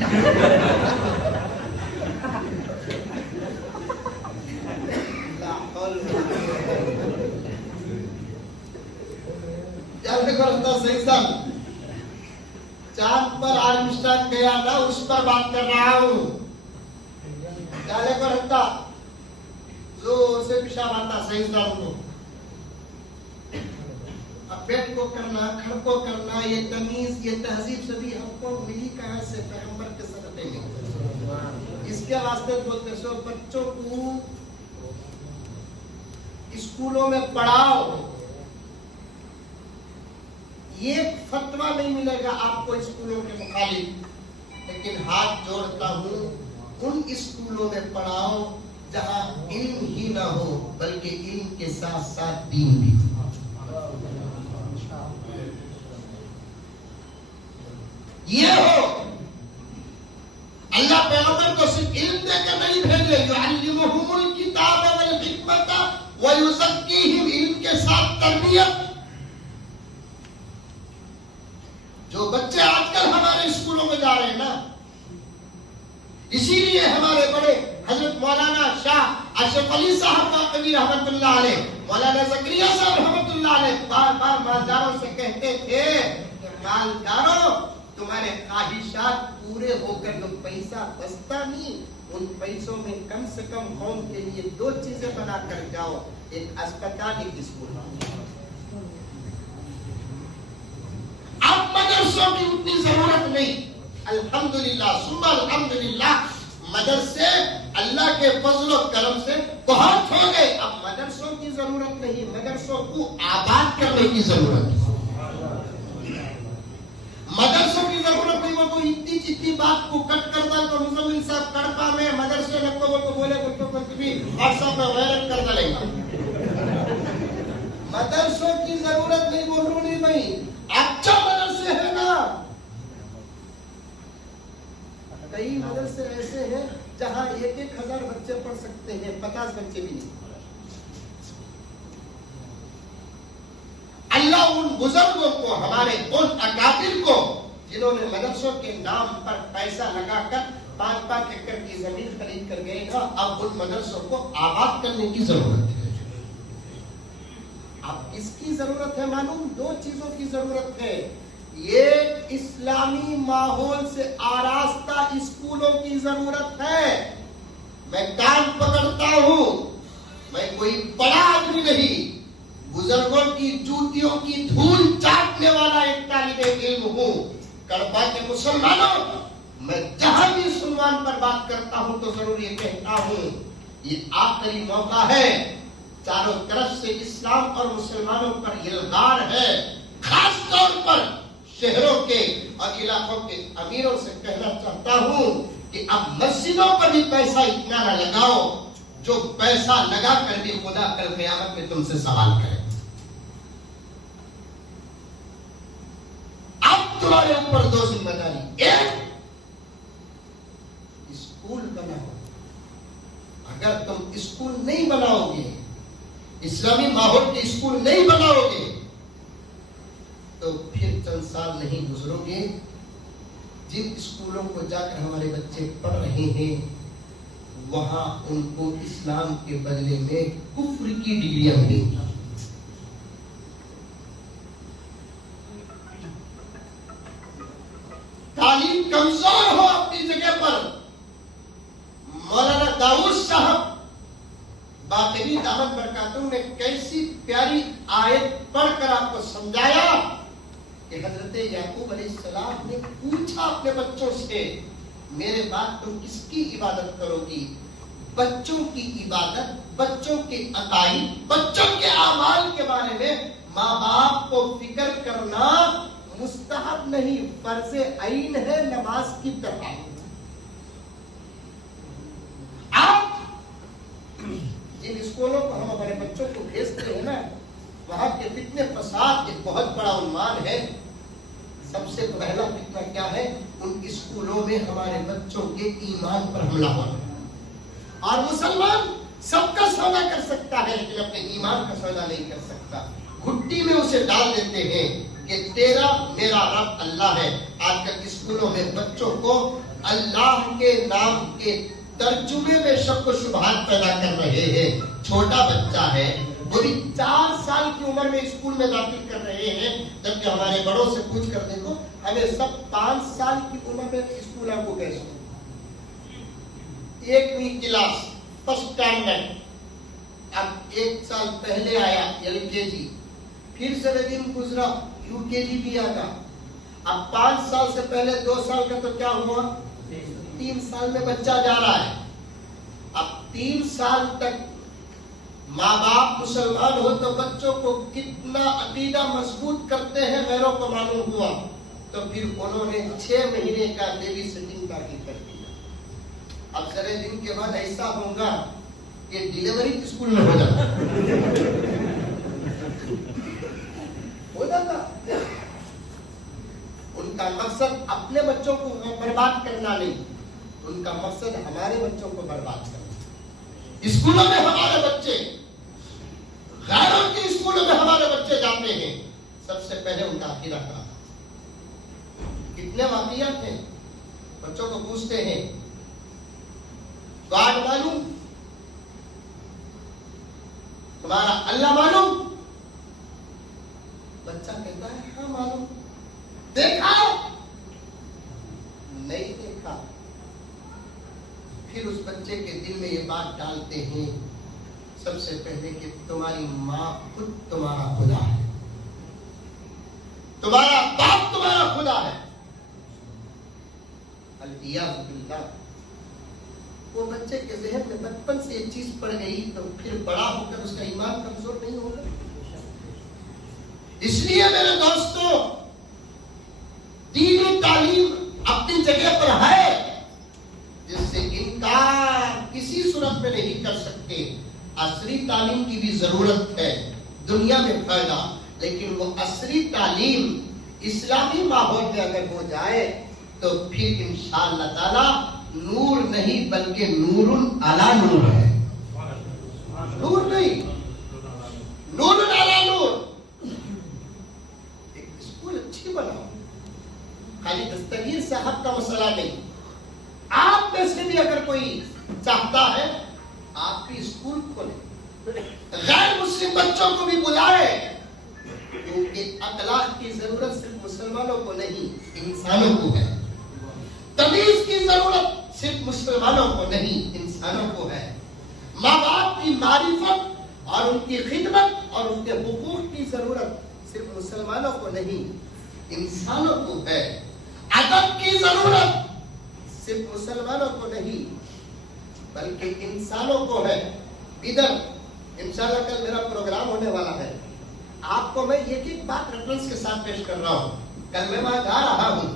سائنسدان. چاند پر آرمسٹرانگ گیا تھا اس پر بات کر رہا ہوں. جالے پر رکھتا زور سے پیشاب آتا سائنسدان کو. اب بیٹھ کو کرنا کھڑ کو کرنا یہ تمیز یہ تہذیب سبھی ہم کو ملی کہاں سے پیغمبر کے صدقے میں. اس کے واسطے بولتے سو بچوں کو اسکولوں میں پڑھاؤ. یہ فتویٰ نہیں ملے گا آپ کو اسکولوں کے مخالف لیکن ہاتھ جوڑتا ہوں ان اسکولوں میں پڑھاؤ جہاں علم ہی نہ ہو بلکہ علم کے ساتھ ساتھ دین بھی ہو. یہ ہو اللہ پیغمبر کو صرف علم دے کر نہیں بھیجے. یعلمہم الکتاب والحکمت ویزکیہم علم کے ساتھ تربیت. جو بچے آج کل ہمارے اسکولوں میں جا رہے ہیں نا اسی لیے ہمارے بڑے حضرت مولانا شاہ اشرف علی صاحب باقوی رحمت اللہ علیہ مولانا زکریا صاحب رحمت اللہ علیہ بار بار مالداروں سے کہتے تھے کہ مالداروں تمہارے خواہشات پورے ہو کر جو پیسہ بچتا نہیں ان پیسوں میں کم سے کم قوم کے لیے 2 چیزیں بنا کر جاؤ. ایک اسپتال ایک اسکول. اب مدرسوں کی اتنی ضرورت نہیں. الحمدللہ ثم الحمدللہ مدرسے اللہ کے فضل و کرم سے بہت ہو گئے. اب مدرسوں کی ضرورت نہیں مدرسوں کو آباد کرنے کی ضرورت ہے. مدرسوں کی ضرورت نہیں. وہ تو اتنی بات کو کٹ کرتا تو مزمل صاحب کڑپا میں مدرسے لگتا وہ تو بولے تو بھی واٹسپ میں وائرل کر ڈالے گا. مدرسوں کی ضرورت نہیں بول رہا نہیں بھائی. اچھا مدرسے ہیں نا کئی مدرسے ایسے ہیں جہاں 1,000 بچے پڑھ سکتے ہیں 50 بچے بھی نہیں. اللہ ان بزرگوں کو ہمارے ان اکابر کو جنہوں نے مدرسوں کے نام پر پیسہ لگا کر 5-5 ایکڑ کی زمین خرید کر گئے تھا. اب ان مدرسوں کو آباد کرنے کی ضرورت ہے. اب کس کی ضرورت ہے معلوم؟ 2 چیزوں کی ضرورت ہے. ایک اسلامی ماحول سے آراستہ اسکولوں کی ضرورت ہے. میں کان پکڑتا ہوں میں کوئی بڑا آدمی نہیں بزرگوں کی جوتیوں کی دھول چاٹنے والا ایک طالب علم ہوں. کڑپا کے مسلمانوں میں جہاں بھی سنوان پر بات کرتا ہوں تو ضرور یہ کہتا ہوں یہ آخری موقع ہے. چاروں طرف سے اسلام اور مسلمانوں پر الغار ہے. خاص طور پر شہروں کے اور علاقوں کے امیروں سے کہنا چاہتا ہوں کہ اب مسجدوں پر بھی پیسہ اتنا نہ لگاؤ جو پیسہ لگا کر بھی خدا کل قیامت میں تم سے سوال کرے. اب تمہارے اوپر 2 ذمہ داری. ایک اسکول بناؤ. اگر تم اسکول نہیں بناؤ گے اسلامی ماحول کے اسکول نہیں بناؤ گے تو پھر چند سال نہیں گزرو گے جن اسکولوں کو جا کر ہمارے بچے پڑھ رہے ہیں وہاں ان کو اسلام کے بدلے میں کفر کی ڈگریاں ملیں گی. تعلیم کمزور ہو اپنی جگہ پر مولانا داؤد صاحب باقری دامت برکاتہم نے کیسی پیاری آیت پڑھ کر آپ کو سمجھایا کہ حضرت یعقوب علیہ السلام نے پوچھا اپنے بچوں سے میرے بعد تم کس کی عبادت کرو گی؟ بچوں کی عبادت، بچوں کے عقائد، بچوں کے اعمال کے بارے میں ماں باپ کو فکر کرنا مستحب نہیں، فرض عین ہے نماز کی طرح۔ آپ جن اسکولوں کو ہم ہمارے بچوں کو بھیجتے ہیں نا، وہاں کے فتنے فساد ایک بہت بڑا عنوان ہے۔ سب سے پہلا فتنہ کیا ہے؟ ان اسکولوں میں ہمارے بچوں کے ایمان پر حملہ ہونا۔ اور مسلمان سب کا سودا کر سکتا ہے لیکن اپنے ایمان کا سودا نہیں کر سکتا۔ گھٹی میں اسے ڈال دیتے ہیں کہ تیرا میرا رب اللہ ہے۔ آج کل اسکولوں میں بچوں کو اللہ کے نام کے ترجمے میں شک و شبہات پیدا کر رہے ہیں۔ چھوٹا بچہ ہے، وہ بھی 4 سال کی عمر میں اسکول میں داخل کر رہے ہیں، جبکہ ہمارے بڑوں سے پوچھ کر دیکھو ہمیں سب 5 سال کی عمر میں اسکول آپ کو کیسے 1ویں کلاس فرسٹ اسٹینڈرڈ، اب 1 سال پہلے آیا LKG، پھر سے دن گزرا UKG بھی آتا، اب 5 سال سے پہلے 2 سال کا تو کیا ہوا 3 سال میں بچہ جا رہا ہے۔ اب 3 سال تک ماں باپ مسلمان ہو تو بچوں کو کتنا عقیدہ مضبوط کرتے ہیں غیروں کو معلوم ہوا، تو پھر انہوں نے 6 مہینے کا بیبی سٹنگ داخل کر دیا۔ اب سرے دن کے بعد ایسا ہوگا کہ ڈیلیوری اسکول میں ہو جاتا ان کا مقصد اپنے بچوں کو برباد کرنا نہیں، ان کا مقصد ہمارے بچوں کو برباد کرنا۔ اسکولوں میں ہمارے بچے، غیروں کے اسکولوں میں ہمارے بچے جاتے ہیں، سب سے پہلے ان کا عقیدہ کا کتنے واقعات ہیں۔ بچوں کو پوچھتے ہیں گاڈ معلوم، تمہارا اللہ معلوم؟ بچہ کہتا ہے ہاں معلوم۔ دیکھا نہیں دیکھا؟ پھر اس بچے کے دل میں یہ بات ڈالتے ہیں سب سے پہلے کہ تمہاری ماں خود تمہارا خدا ہے، تمہارا باپ تمہارا خدا ہے۔ الیاذ باللہ۔ وہ بچے کے ذہن میں بچپن سے ایک چیز پڑ گئی تو پھر بڑا ہو کر اس کا ایمان کمزور نہیں ہوگا۔ اس لیے میرے دوستوں دینی تعلیم اپنی جگہ پر ہے، جس سے انکار کسی صورت میں نہیں کر سکتے۔ عصری تعلیم کی بھی ضرورت ہے، دنیا میں فائدہ، لیکن وہ عصری تعلیم اسلامی ماحول میں اگر ہو جائے تو پھر انشاءاللہ تعالی نور نہیں بلکہ نور علی نور ہے۔ نور نہیں، نور علی نور۔ ایک اسکول اچھی بناؤ، خالی دستگیر صاحب کا مسئلہ نہیں، آپ میں سے بھی اگر کوئی چاہتا ہے آپ بھی اسکول کھولیں، غیر مسلم بچوں کو بھی بلائے، کیونکہ اخلاق کی ضرورت صرف مسلمانوں کو نہیں انسانوں کو ہے، تمیز کی ضرورت صرف مسلمانوں کو نہیں انسانوں کو ہے، ماں باپ کی معرفت اور ان کی خدمت اور ان کے حقوق کی ضرورت صرف مسلمانوں کو نہیں انسانوں کو ہے، ادب کی ضرورت صرف مسلمانوں کو نہیں بلکہ انسانوں کو ہے۔ ادھر انشاءاللہ کل میرا پروگرام ہونے والا ہے، آپ کو میں ایک بات ریفرنس کے ساتھ پیش کر رہا ہوں۔ کل میں وہاں جا رہا ہوں،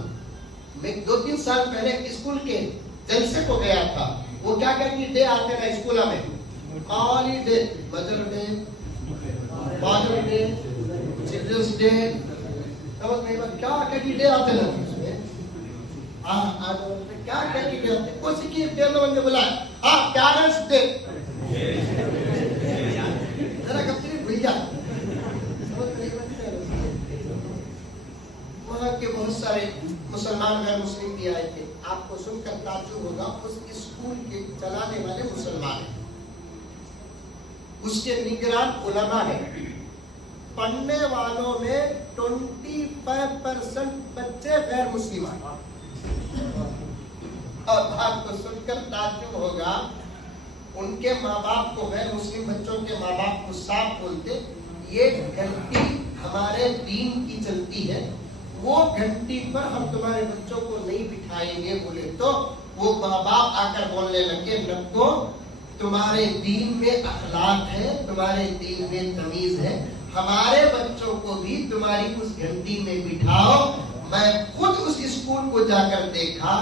میں 2-3 سال پہلے اسکول کے جلسے کو گیا تھا، وہ کیا کہتی ڈے آتے نا اسکولوں میں، holiday, mother day, father day, children's day, کیا کہتی ڈے آتے نا، کیا کہتی ڈے آتے، کچھ کی ڈے میں نے بولا ہاں پیرنٹس ڈے، ذرا کبھی بھیا وہاں کے بہت سارے مسلمان غیر مسلم بھی آئے تھے، آپ کو سن کر تعجب ہوگا اس اسکول کے چلانے والے مسلمان ہیں، اس کے نگران علماء ہیں، پڑھنے والوں میں 25% بچے غیر مسلم ہیں، اور آپ کو سن کر تعجب ہوگا ان کے ماں باپ کو، غیر مسلم بچوں کے ماں باپ کو صاف بولتے یہ گھنٹی ہمارے دین کی چلتی ہے، وہ گھنٹی پر ہم تمہارے بچوں کو نہیں بٹھائیں گے بولے تو وہ ماں باپ آ کر بولنے لگے نکو تمہارے دین میں اخلاق ہے، تمہارے دین میں تمیز ہے، ہمارے بچوں کو بھی تمہاری اس گھنٹی میں بٹھاؤ۔ میں خود اس اسکول کو جا کر دیکھا،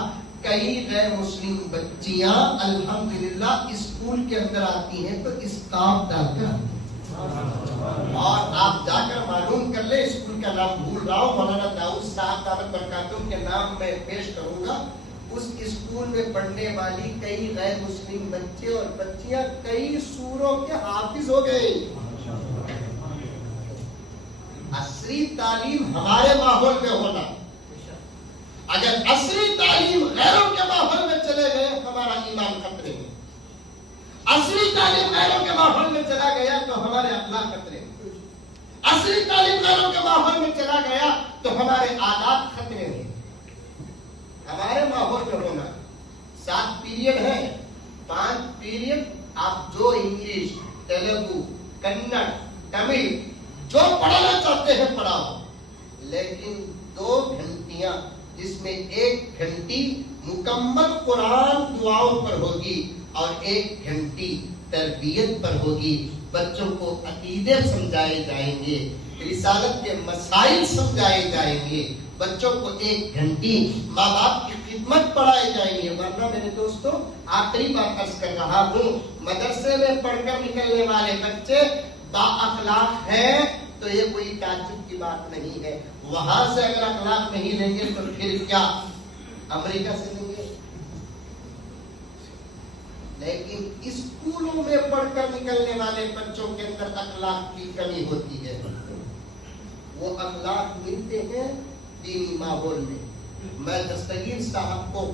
کئی غیر مسلم بچیاں الحمدللہ اسکول کے اندر آتی ہیں تو اسکارف ڈال کر، اور آپ جا کر معلوم کر لیں، اسکول کا نام بھول رہا ہوں، مولانا داؤد صاحب دامت برکاتہ کے نام میں پیش کروں گا، اس اسکول میں پڑھنے والی کئی غیر مسلم بچے اور بچیاں کئی سوروں کے حافظ ہو گئے۔ عصری تعلیم ہمارے ماحول میں ہونا، اگر عصری تعلیم غیروں کے ماحول میں چلے گئے ہمارا ایمان خطرے میں، عصری تعلیم غیروں کے ماحول میں چلا گیا تو ہمارے اخلاق خطرے میں، عصری تعلیم غیروں کے ماحول میں چلا گیا تو ہمارے عادات خطرے میں۔ ہمارے ماحول میں ہونا 7 پیریڈ ہے، 5 پیریڈ آپ جو انگلش، تیلگو، کنڑ، تمل جو پڑھانا چاہتے ہیں پڑھاؤ، لیکن 2 گھنٹیاں جس میں 1 گھنٹی مکمل قرآن دعاؤں پر ہوگی اور 1 گھنٹی تربیت پر ہوگی، بچوں کو عقیدے سمجھائے جائیں گے، رسالت کے مسائل سمجھائے جائیں گے، بچوں کو 1 گھنٹی ماں باپ کی خدمت پڑھائے جائیں گے۔ ورنہ میرے دوستوں آخری بات عرض کر رہا ہوں، مدرسے میں پڑھ کر نکلنے والے بچے با اخلاق ہیں تو یہ کوئی تعجب کی بات نہیں ہے، وہاں سے اگر اخلاق نہیں لیں گے تو پھر کیا امریکہ سے لیں گے؟ لیکن اسکولوں میں پڑھ کر نکلنے والے بچوں کے اندر اخلاق کی کمی ہوتی ہے، وہ اخلاق ملتے ہیں دینی ماحول میں۔ میں دستگیر صاحب کو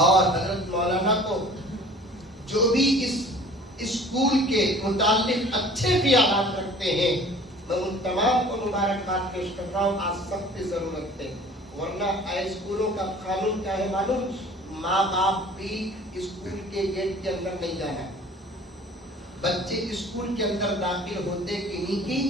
اور حضرت مولانا کو جو بھی اس اسکول کے متعلق اچھے خیالات رکھتے ہیں، میں ان تمام کو مبارکباد پیش کر رہا ہوں، آج سخت ضرورت ہے، ورنہ اسکولوں کا قانون کیا ہے معلوم؟ ماں باپ بھی اسکول کے گیٹ کے اندر نہیں جانا، بچے اسکول کے اندر داخل ہوتے کہ نہیں کی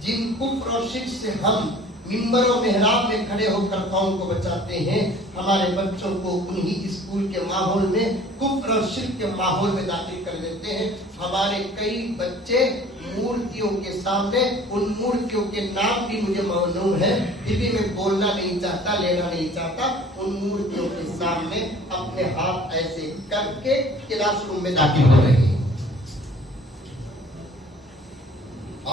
جن کفر اور شرک سے ہم ممبر و محراب میں کھڑے ہو کر قوم کو بچاتے ہیں، ہمارے بچوں کو انہی اسکول کے ماحول میں کفر اور شرک کے ماحول میں داخل کر دیتے ہیں۔ ہمارے کئی بچے مورتیوں کے سامنے، ان مورتیوں کے نام بھی مجھے معلوم ہے پھر بھی میں بولنا نہیں چاہتا، لینا نہیں چاہتا، ان مورتیوں کے سامنے اپنے ہاتھ ایسے کر کے کلاس روم میں داخل ہو رہے ہیں۔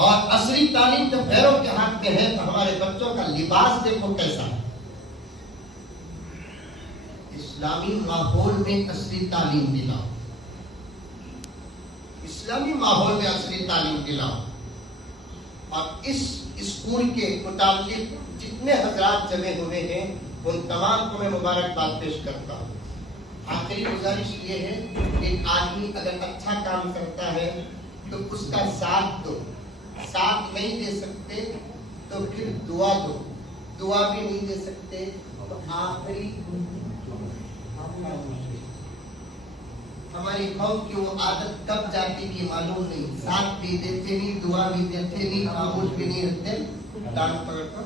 اور عصری تعلیم جب غیروں کے ہاتھ میں ہے تو ہمارے بچوں کا لباس دیکھو کیسا ہے۔ اسلامی ماحول میں عصری تعلیم دلاؤ، اسلامی ماحول میں عصری تعلیم دلاؤ، اور اس اسکول کے متعلق جتنے حضرات جمع ہوئے ہیں ان تمام کو میں مبارکباد پیش کرتا ہوں۔ آخری گزارش یہ ہے، ایک آدمی اگر اچھا کام کرتا ہے تو اس کا ساتھ دو، ساتھ نہیں دے سکتے تو پھر دعا دو، دعا بھی نہیں دے سکتے تو آخری ہماری قوم کی وہ عادت کب جاتی تھی معلوم نہیں، ساتھ بھی دیتے نہیں، دعا بھی دیتے نہیں، خاموش بھی نہیں رہتے، ڈانٹ پکڑ کر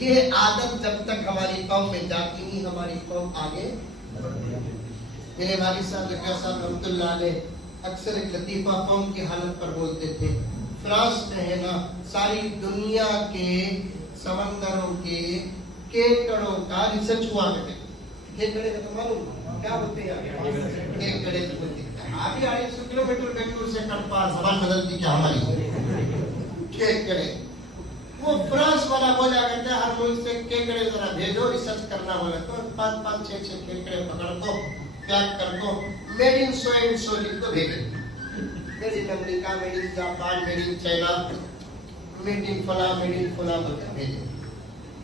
یہ عادت جب تک ہماری قوم میں جاتی نہیں ہماری قوم آگے بڑھتی ہے۔ میرے والد صاحب لکھا صاحب رحمۃ اللہ علیہ اکثر ایک لطیفہ قوم کی حالت پر بولتے تھے، فرانس میں ہے نا ساری دنیا کے سمندروں کے کیکڑوں کا ریسرچ ہوا کرتے، کیکڑے کا تو معلوم کیا ہوتے ہیں، کیکڑے سے بولتے ہیں ابھی 250 کلومیٹر بنگلور سے کٹپا زبان بدلتی کیا ہماری کیکڑے، وہ فرانس والا بولا کرتا ہے ہر ملک سے کیکڑے ذرا بھیجو ریسرچ کرنا بولا تو 5 6 کیکڑے پکڑ کو پیک کر دو، made in so and so لکھ کو بھیجے، made in America, made in Japan, made in China, made in فلاں بول کر بھیجے۔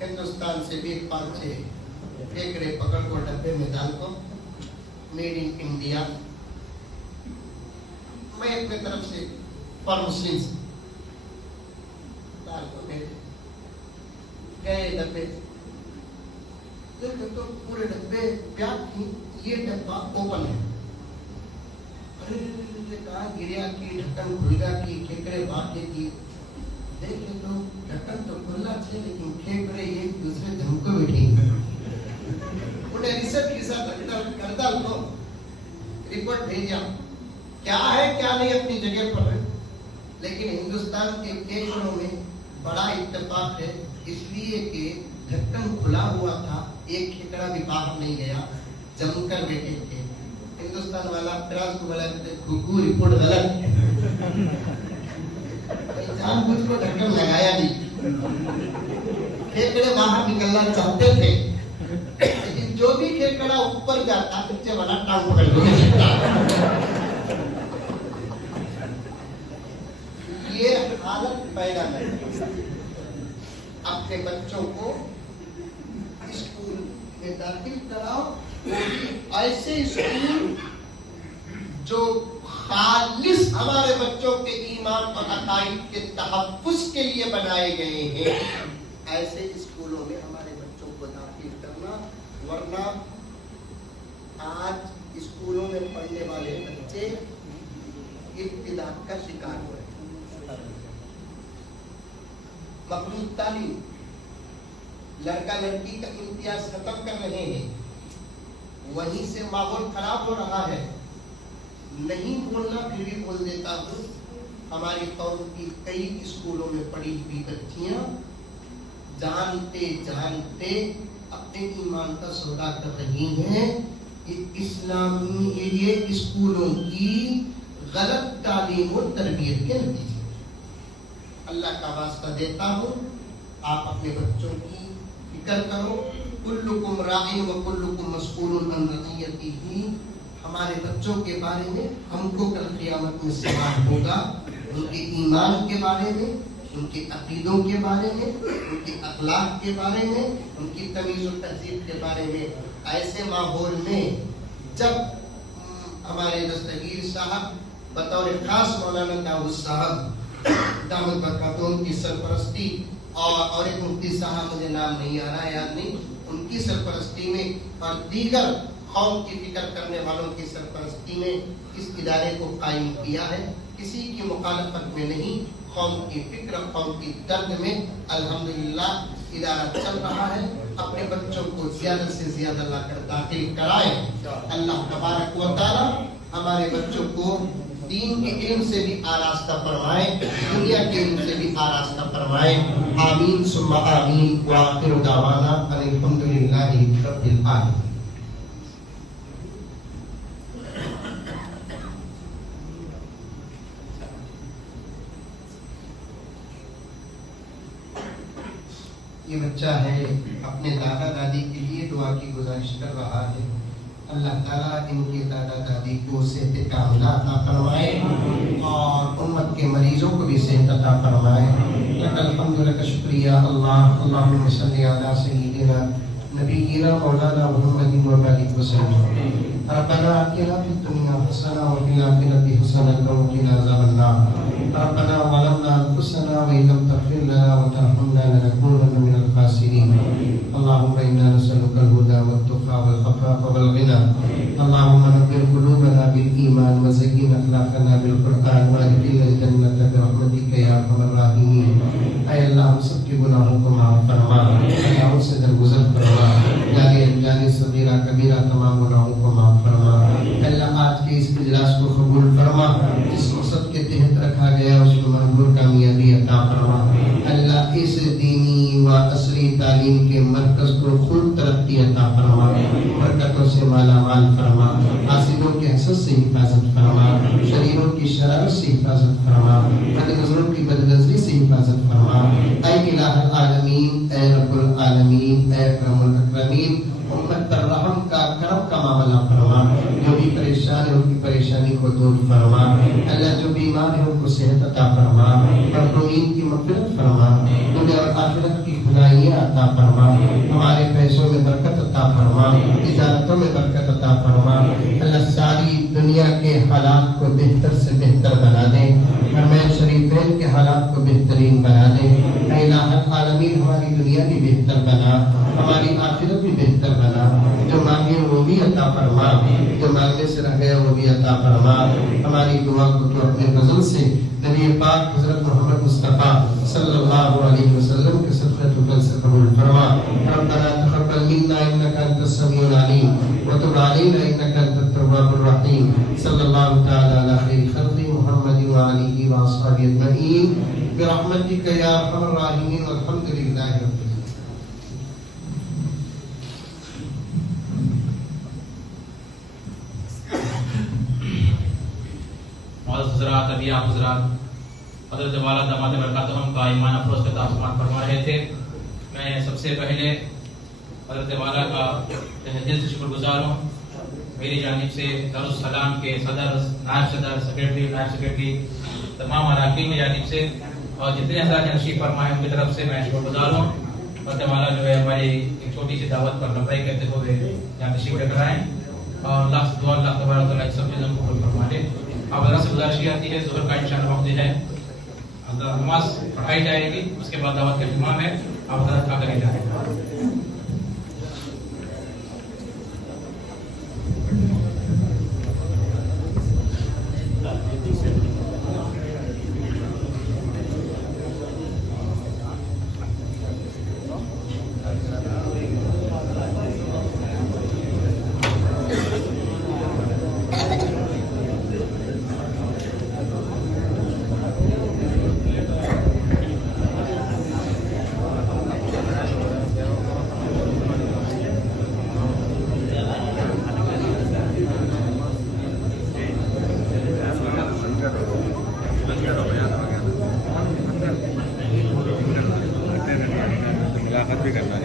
ہندوستان سے بھی 5 6 کیکڑے پکڑ کو ڈبے میں ڈال کو میڈ ان انڈیا، میں اپنے طرف سے فار مسلم ڈال کو بھیجے، گئے ڈبے دیکھے تو پورے ڈبے پیاک تھی، یہ ڈبہ اوپن ہے. ارے کہا گریا کی ڈھکن کھل گیا کی کھیکڑے باٹے کی. دیکھے تو ڈھکن تو کھلا تھے لیکن کھیکڑے ایک دوسرے دھمکو بیٹھی. انہیں ریسرچ کے ساتھ کردہ کو رپورٹ بھیجا کیا ہے کیا نہیں اپنی جگہ پر ہے، لیکن ہندوستان کے کھیکڑوں میں بڑا اتفاق ہے، اس لیے کہ ڈھکن کھلا ہوا تھا، ایک کھیکڑا بھی باہر نہیں گیا، جم کر بیٹھے تھے. ہندوستان والا فراز کو بولا گگو رپورٹ غلط ہے، جان بوجھ کو ڈھکن لگایا نہیں. کھیکڑے باہر نکلنا چاہتے تھے لیکن جو بھی کھیکڑا اوپر جاتا بچے والا ٹانگ پکڑ کے یہ حالت پیدا ہے. اپنے بچوں کو اسکول میں داخل کراؤ، ایسے اسکول جو خالص ہمارے بچوں کے ایمان اور عقائد کے تحفظ کے لیے بنائے گئے ہیں، ایسے اسکولوں میں ہمارے بچوں کو داخل کرنا. ورنہ آج اسکولوں میں پڑھنے والے بچے ابتدا کا شکار ہوئے. مخلوط تعلیم، لڑکا لڑکی کا امتیاز ختم کر رہے ہیں، وہیں سے ماحول خراب ہو رہا ہے. نہیں بولنا پھر بھی بول دیتا ہوں. ہماری قوم کی کئی اسکولوں میں پڑھی ہوئی بچیاں جانتے جانتے اپنے ایمان کا سودا کر رہی ہیں. اسلامی یہ اسکولوں کی غلط تعلیم و تربیت کے نتیجے. اللہ کا واسطہ دیتا ہوں آپ اپنے بچوں کی فکر کرو. کلکم راع و کلکم مسئول عن رعیتہ. ہمارے بچوں کے بارے میں ہم کو کل قیامت میں سوال ہوگا، ان کے ایمان کے بارے میں، ان کے عقیدوں کے بارے میں، ان کے اخلاق کے بارے میں، ان کی تمیز و تہذیب کے بارے میں. ایسے ماحول میں جب ہمارے دستگیر صاحب بطور خاص مولانا داؤد صاحب دامت برکاتون کی سرپرستی اور ایک مفتی صاحب مجھے نام نہیں آ رہا ہے، یاد نہیں، ان کی سرپرستی میں اور دیگر قوم کی فکر کرنے والوں کی سرپرستی میں اس ادارے کو قائم کیا ہے. کسی کی مخالفت میں نہیں، قوم کی فکر، قوم کی درد میں الحمدللہ ادارہ چل رہا ہے. اپنے بچوں کو زیادہ سے زیادہ لا کر داخل کرائیں. اللہ تبارک و تعالی ہمارے بچوں کو دین کے علم سے بھی آراستہ فرمائے، دنیا کے علم سے بھی آراستہ فرمائے. آمین ثم آمین. وآخر دعوانا ان الحمدللہ رب العالمین. یہ بچہ ہے اپنے دادا دادی کے لیے دعا کی گزارش کر رہا ہے. اللہ تعالیٰ ان کے دادا دادی کو صحت کاملہ عطا فرمائے اور امت کے مریضوں کو بھی صحت عطا فرمائے. لک الحمد لک شکریہ اللہ. اللہم صلی علی سیدنا نبینا مولانا محمد وبارک وسلم. ربنا آتنا فی الدنیا حسنہ وفی الآخرۃ حسنۃ وقنا عذاب النار. ربنا ظلمنا انفسنا وان لم تغفر لنا وترحمنا لنكونن من الخاسرین. اللهم انا نسألك الهدى والتقى والعفاف والغنى. اللهم نور قلوبنا بالإيمان وزين أخلاقنا بالقرآن وادخلنا الجنة برحمتك يا أرحم الراحمين. اے اللہ ہم سب کے گناہوں کو معاف فرما، گناہوں سے درگزر فرما، جانے انجانے صغیرہ کبیرہ تمام گناہوں کو معاف فرما. اللہ آج کے اس اجلاس کو قبول فرما، جس مقصد کے تحت رکھا گیا اس کو منظور کامیابی عطا فرما. اللہ اس دینی و عصری تعلیم کے مرکز کو خوب ترقی عطا فرما، برکتوں سے مالا مال فرما، حاسدوں کے حسد سے حفاظت فرما، شریروں کی شرارت سے حفاظت فرما، بد نظروں کی بد نظری سے حفاظت فرما. اے الہ العالمین، اے رب العالمین، اے اکرم الاکرمین، امت پر رحم کا کرم کا معاملہ فرما. جو بھی پریشان ہے ان کی پریشانی کو دور فرما. اللہ جو بیمار ہے ان کو صحت عطا فرما، محرومین کی مغفرت فرما، دنیا اور آخرت کی بھلائیاں عطا فرما. ہمارے پیسوں میں برکت عطا فرما، تجارتوں میں برکت عطا فرما. اللہ ساری دنیا کے حالات کو بہتر سے بہتر بنا دے، حرمین شریفین کے حالات کو بہترین بنا دے. اے الہ العالمین ہماری دنیا بھی بہتر بنا، ہماری آخرت بھی بہتر بنا. فرما، جو مانگنے سے رہ گیا وہ بھی عطا فرما. ہماری دعا کو تو اپنے فضل سے نبی پاک حضرت محمد مصطفیٰ صلی اللہ علیہ وسلم کے صدقہ تو سے قبول فرما. ربنا تقبل منا انك انت السميع العليم وتب علينا انك انت التواب الرحيم. صلی اللہ تعالی علی خیر خلق محمد وآلہ واصحابہ اجمعین برحمتک یا ارحم الراحمین والحمد للہ رب العالمین. حضرات ابھی آپ حضرات حضرت والا داماد برکاتہم کا ایمان افروز کا تعارف فرما رہے تھے. میں سب سے پہلے حضرت والا کا دل سے شکر گزار ہوں. میری جانب سے دارالسلام کے صدر، نائب صدر، سیکرٹری، نائب سیکرٹری، تمام اراکین کی جانب سے اور جتنے حضرات نے تشریف فرمائے ان کی طرف سے میں شکر گزار ہوں. حضرت والا جو ہے ہماری ایک چھوٹی سی دعوت پر لبیک کہتے ہوئے یہاں تشریف لے کر آئے اور اللہ سے دعا اللہ تبارک و تعالیٰ سب چیزوں کو قبول فرما لے. آپ حضرت سے گزارش کی جاتی ہے ظہر کا انشاءاللہ وقت ہے، حضرت نماز پڑھائی جائے گی، اس کے بعد دعوت کا اہتمام ہے، آپ حضرت کھا کر جائیں. ملاقات بھی کرنا ہے.